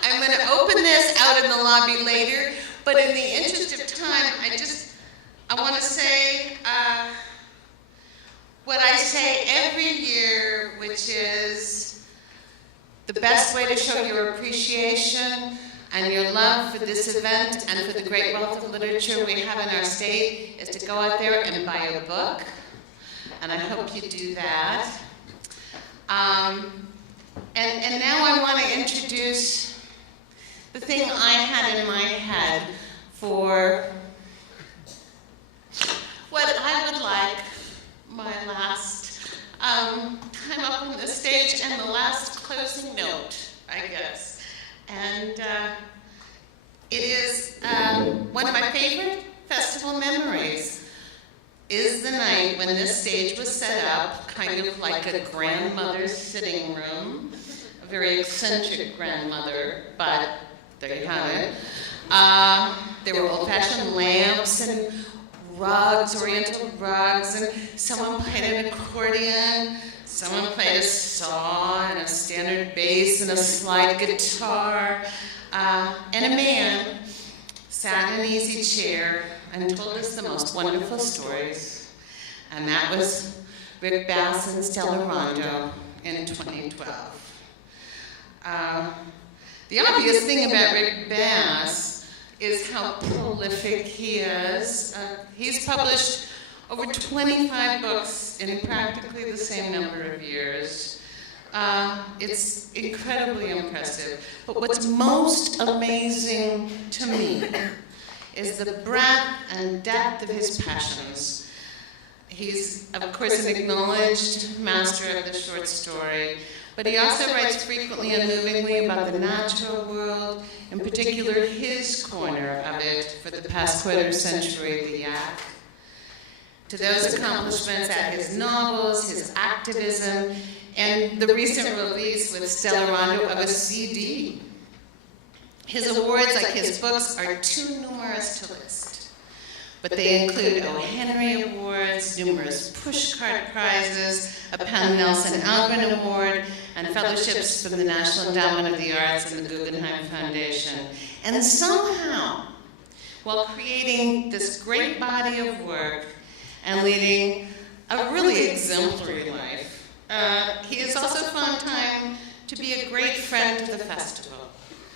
I'm going to open this out in the lobby later, but in the interest of time, I want to say what I say every year, which is the best way to show your appreciation and your love for this event and for the great wealth of literature we have in our state is to go out there and buy a book, and I hope you do that. And now I want to introduce the thing I had in my head for what I would like my last time up on the stage and the last closing note, I guess. And it is one of my favorite festival memories is the night when this stage was set up, kind of like a grandmother's sitting room, a very eccentric grandmother, but there you have it. There were old-fashioned lamps and rugs, oriental rugs, and someone played an accordion, someone played a saw and a standard bass and a slide guitar, and a man sat in an easy chair and told us the most wonderful stories, and that was Rick Bass and Stellarondo in 2012. The obvious thing about Rick Bass is how prolific he is. He's published over 25 books in practically the same number of years. It's incredibly impressive. But what's most amazing to me is the breadth and depth of his passions. He's, of course, an acknowledged master of the short story, but he also writes frequently and movingly about the natural world, in particular his corner of it for the past quarter century, the Yak. To those accomplishments add his novels, his activism, and the recent release with Stellarondo of a CD. His awards, like his books, are too numerous to list. but they include O. Henry Awards, numerous pushcart prizes, a Penn Nelson Algren Award, and fellowships from the National Endowment of the Arts and the Guggenheim Foundation. And somehow, while creating this great body of work and leading a really exemplary life, he has also found time to be a great friend to the festival,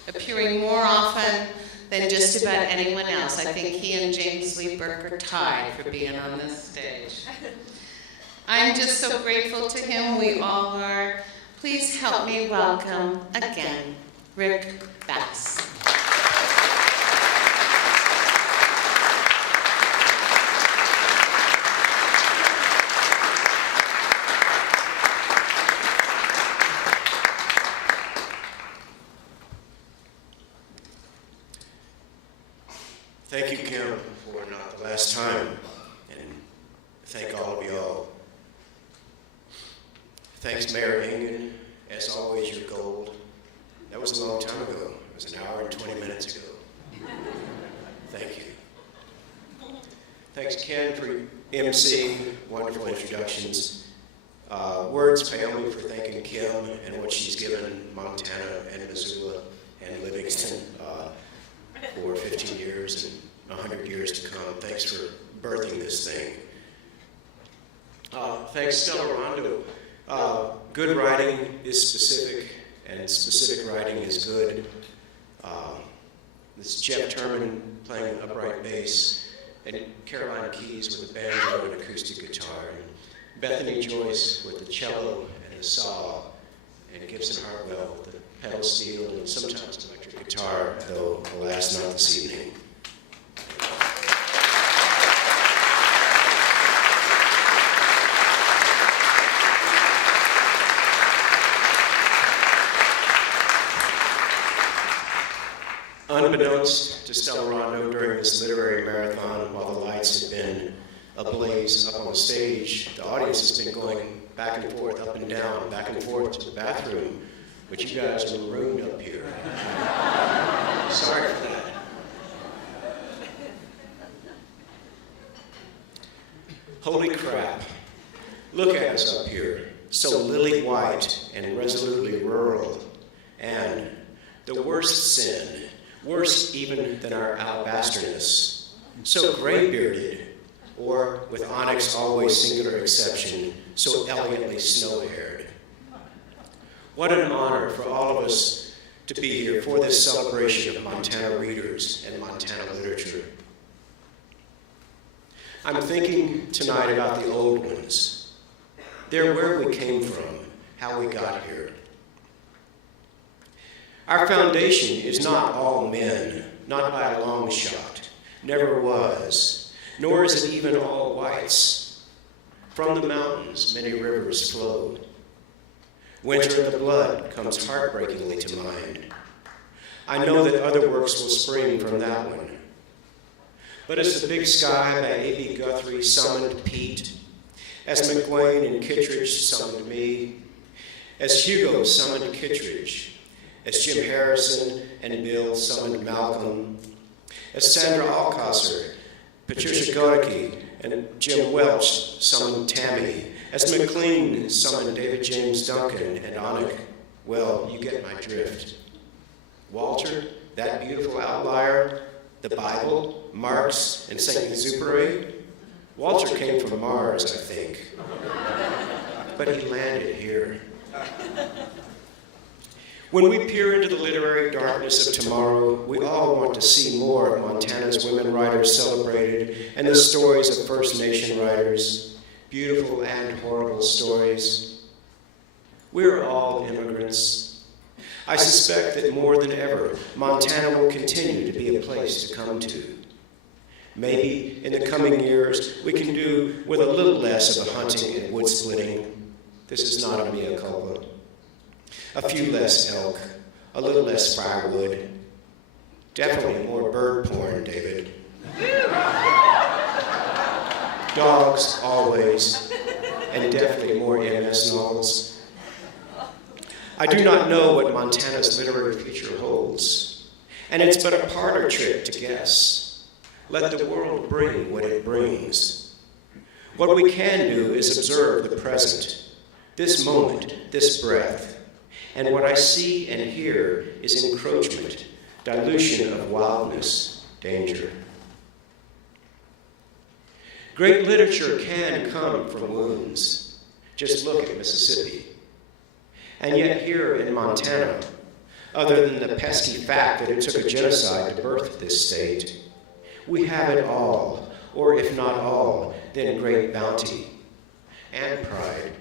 appearing more often than just about anyone else. I think he and James Lee Burke are tied for being on this stage. I'm just so grateful to him. We all are. Please help me welcome again, Rick Bass. Thank you, Kirn, for not the last time, and thank all of y'all. Thanks, Mayor Ingen. As always, you're gold. That was a long time ago. It was an hour and 20 minutes ago. Thank you. Thanks, Ken, for emceeing wonderful introductions. Words fail me for thanking Kim and what she's given Montana and Missoula and Livingston for 15 years and 100 years to come. Thanks for birthing this thing. Thanks, Stellarondo. Good writing is specific, and specific writing is good. This is Jeff Turman playing upright bass, and Caroline Keyes with the banjo and acoustic guitar, and Bethany Joyce with the cello and the saw, and Gibson Hartwell with the pedal steel and sometimes electric guitar, though alas not this evening. Unbeknownst to Stellarondo during this literary marathon, while the lights had been ablaze up on the stage, the audience has been going back and forth, up and down, back and forth to the bathroom, but you guys are marooned up here. Sorry for that. Holy crap. Look at us up here, so lily white and resolutely rural, and the worst sin, worse even than our alabasterness, so gray-bearded, or, with Onyx always singular exception, so elegantly snow-haired. What an honor for all of us to be here for this celebration of Montana readers and Montana literature. I'm thinking tonight about the old ones. They're where we came from, how we got here. Our foundation is not all men, not by a long shot, never was, nor is it even all whites. From the mountains, many rivers flow. Winter in the blood comes heartbreakingly to mind. I know that other works will spring from that one. But as the Big Sky by A.B. Guthrie summoned Pete, as McGuane and Kittredge summoned me, as Hugo summoned Kittredge, as Jim Harrison and Bill summoned Malcolm, as Sandra Alcosser, Patricia Godeke, and Jim Welch summoned Tami, as McLean summoned David James Duncan and Annick. Well, you get my drift. Walter, that beautiful outlier, the Bible, Marx, and Saint-Exupéry. Walter came from Mars, I think. But he landed here. When we peer into the literary darkness of tomorrow, we all want to see more of Montana's women writers celebrated and the stories of First Nation writers, beautiful and horrible stories. We're all immigrants. I suspect that more than ever, Montana will continue to be a place to come to. Maybe in the coming years, we can do with a little less of the hunting and wood splitting. This is not a mea culpa. A few less elk, a little less firewood. Definitely more bird porn, David. Dogs, always, and definitely more MS novels. I do not know what Montana's literary future holds, and it's but a parlor trick to guess. Let the world bring what it brings. What we can do is observe the present, this moment, this breath. And what I see and hear is encroachment, dilution of wildness, danger. Great literature can come from wounds. Just look at Mississippi. And yet here in Montana, other than the pesky fact that it took a genocide to birth this state, we have it all, or if not all, then great bounty and pride.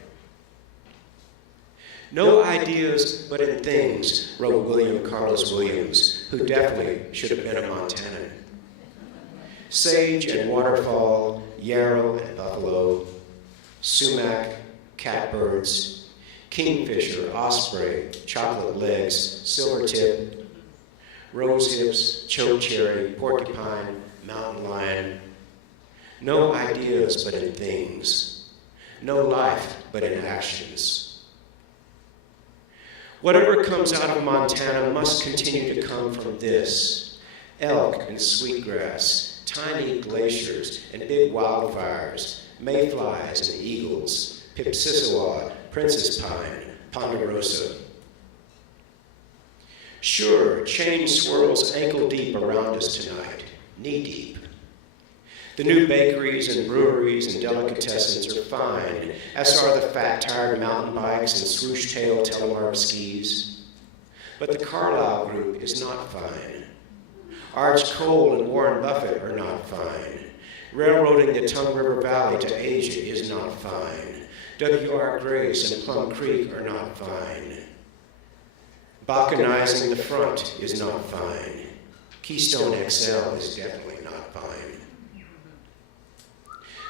No ideas but in things, wrote William Carlos Williams, who definitely should have been a Montanan. Sage and waterfall, yarrow and buffalo, sumac, catbirds, kingfisher, osprey, chocolate legs, silvertip, rose hips, chokecherry, porcupine, mountain lion. No ideas but in things. No life but in actions. Whatever comes out of Montana must continue to come from this: elk and sweetgrass, tiny glaciers and big wildfires, mayflies and eagles, pipsissewa, princess pine, ponderosa. Sure, change swirls ankle deep around us tonight, knee deep. The new bakeries and breweries and delicatessens are fine, as are the fat-tired mountain bikes and swoosh-tail telemark skis. But the Carlyle Group is not fine. Arch Cole and Warren Buffett are not fine. Railroading the Tongue River Valley to Asia is not fine. W.R. Grace and Plum Creek are not fine. Balkanizing the front is not fine. Keystone XL is definitely not fine.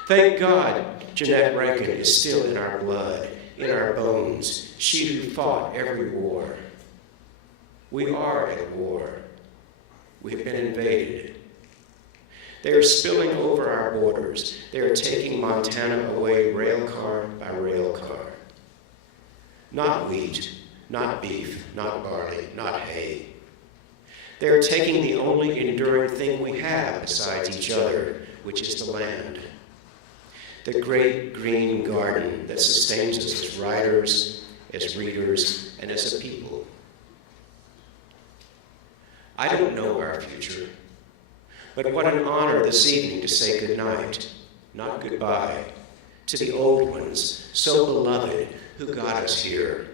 Thank God Jeanette Rankin is still in our blood, in our bones, she who fought every war. We are at war. We've been invaded. They are spilling over our borders. They are taking Montana away rail car by rail car. Not wheat, not beef, not barley, not hay. They are taking the only enduring thing we have besides each other, which is the land. The great green garden that sustains us as writers, as readers, and as a people. I don't know our future, but what an honor this evening to say goodnight, not goodbye, to the old ones, so beloved, who got us here.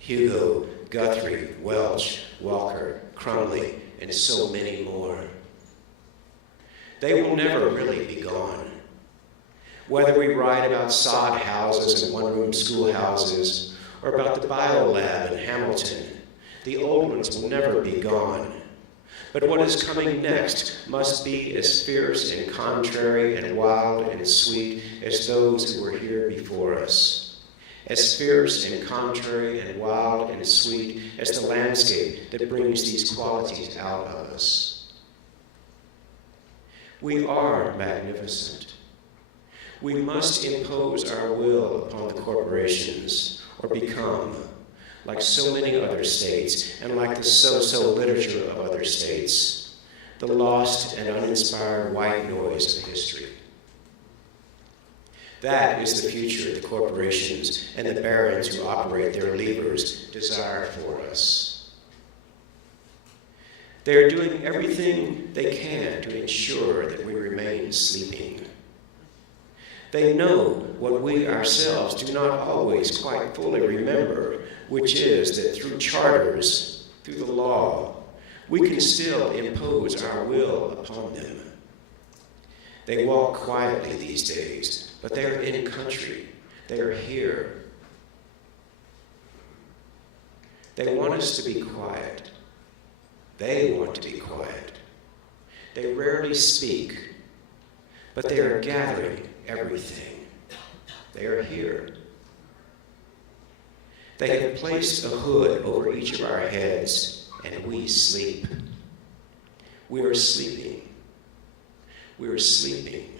Hugo, Guthrie, Welch, Walker, Crumley, and so many more. They will never really be gone. Whether we write about sod houses and one-room schoolhouses, or about the biolab in Hamilton, the old ones will never be gone. But what is coming next must be as fierce and contrary and wild and sweet as those who were here before us. As fierce and contrary and wild and sweet as the landscape that brings these qualities out of us. We are magnificent. We must impose our will upon the corporations, or become, like so many other states, and like the so-so literature of other states, the lost and uninspired white noise of history. That is the future the corporations and the barons who operate their levers desire for us. They are doing everything they can to ensure that we remain sleeping. They know what we ourselves do not always quite fully remember, which is that through charters, through the law, we can still impose our will upon them. They walk quietly these days, but they are in country. They are here. They want us to be quiet. They want to be quiet. They rarely speak, but they are gathering everything. They are here. They have placed a hood over each of our heads, and we sleep. We are sleeping. We are sleeping.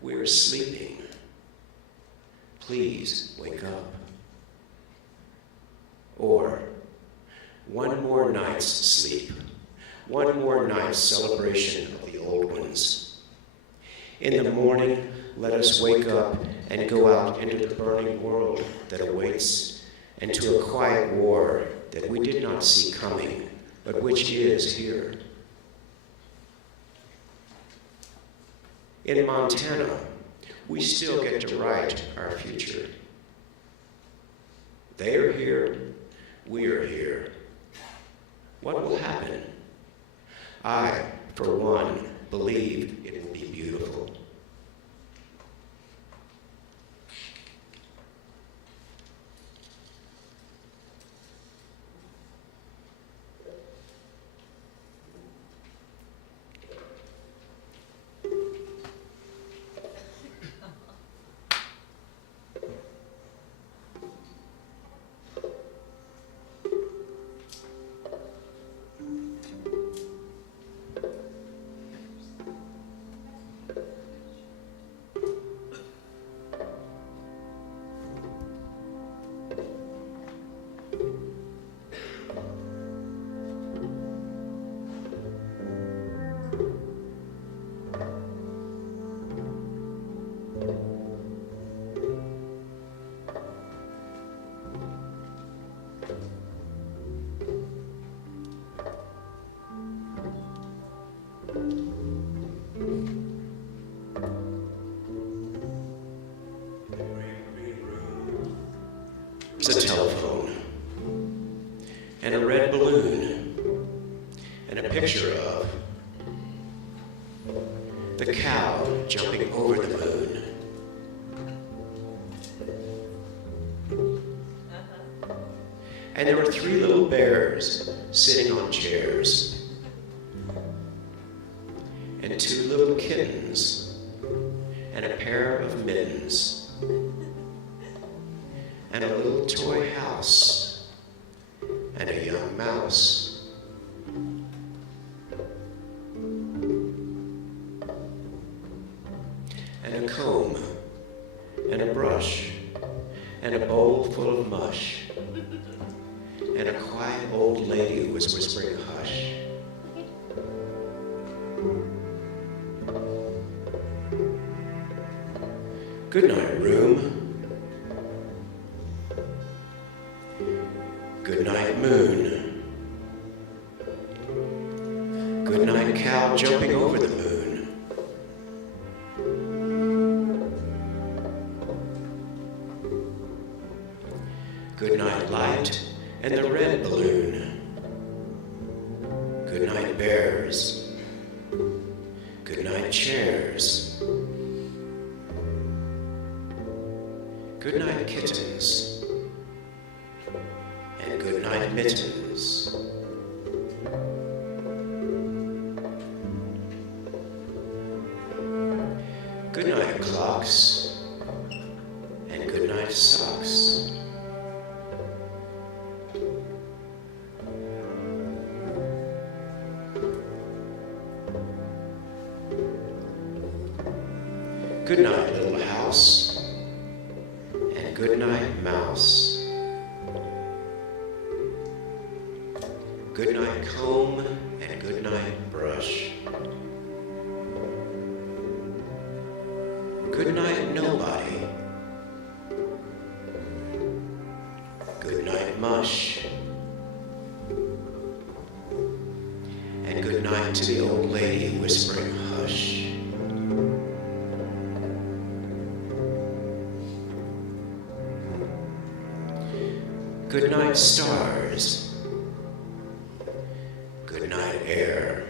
We are sleeping. Please wake up. Or one more night's sleep. one more night's celebration of the old ones. In the morning, let us wake up and go out into the burning world that awaits, and to a quiet war that we did not see coming, but which is here. In Montana, we still get to write our future. They are here, we are here. What will happen? I, for one, believe it will be beautiful. There's a telephone, and a red balloon, and a picture of the cow jumping over the moon. And there were 3 little bears sitting on chairs, and 2 little kittens, and a pair of mittens, and a little toy house, and a young mouse. And a comb, and a brush, and a bowl full of mush, and a quiet old lady who was whispering hush. Good night, room. Good night, moon. Good night, cow jumping over the moon. Good night, light and the red balloon. Good night, bears. Good night, chairs. Good night, kittens. And good night, mittens. Good night, clocks. And good night, socks. Good night, little house. And good night, mouse. Good night, comb, and good night, brush. Good night, nobody. Good night, mush. And good night to the old lady whispering hush. Good night, stars. Good night, air.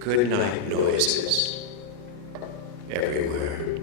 Good night, noises everywhere.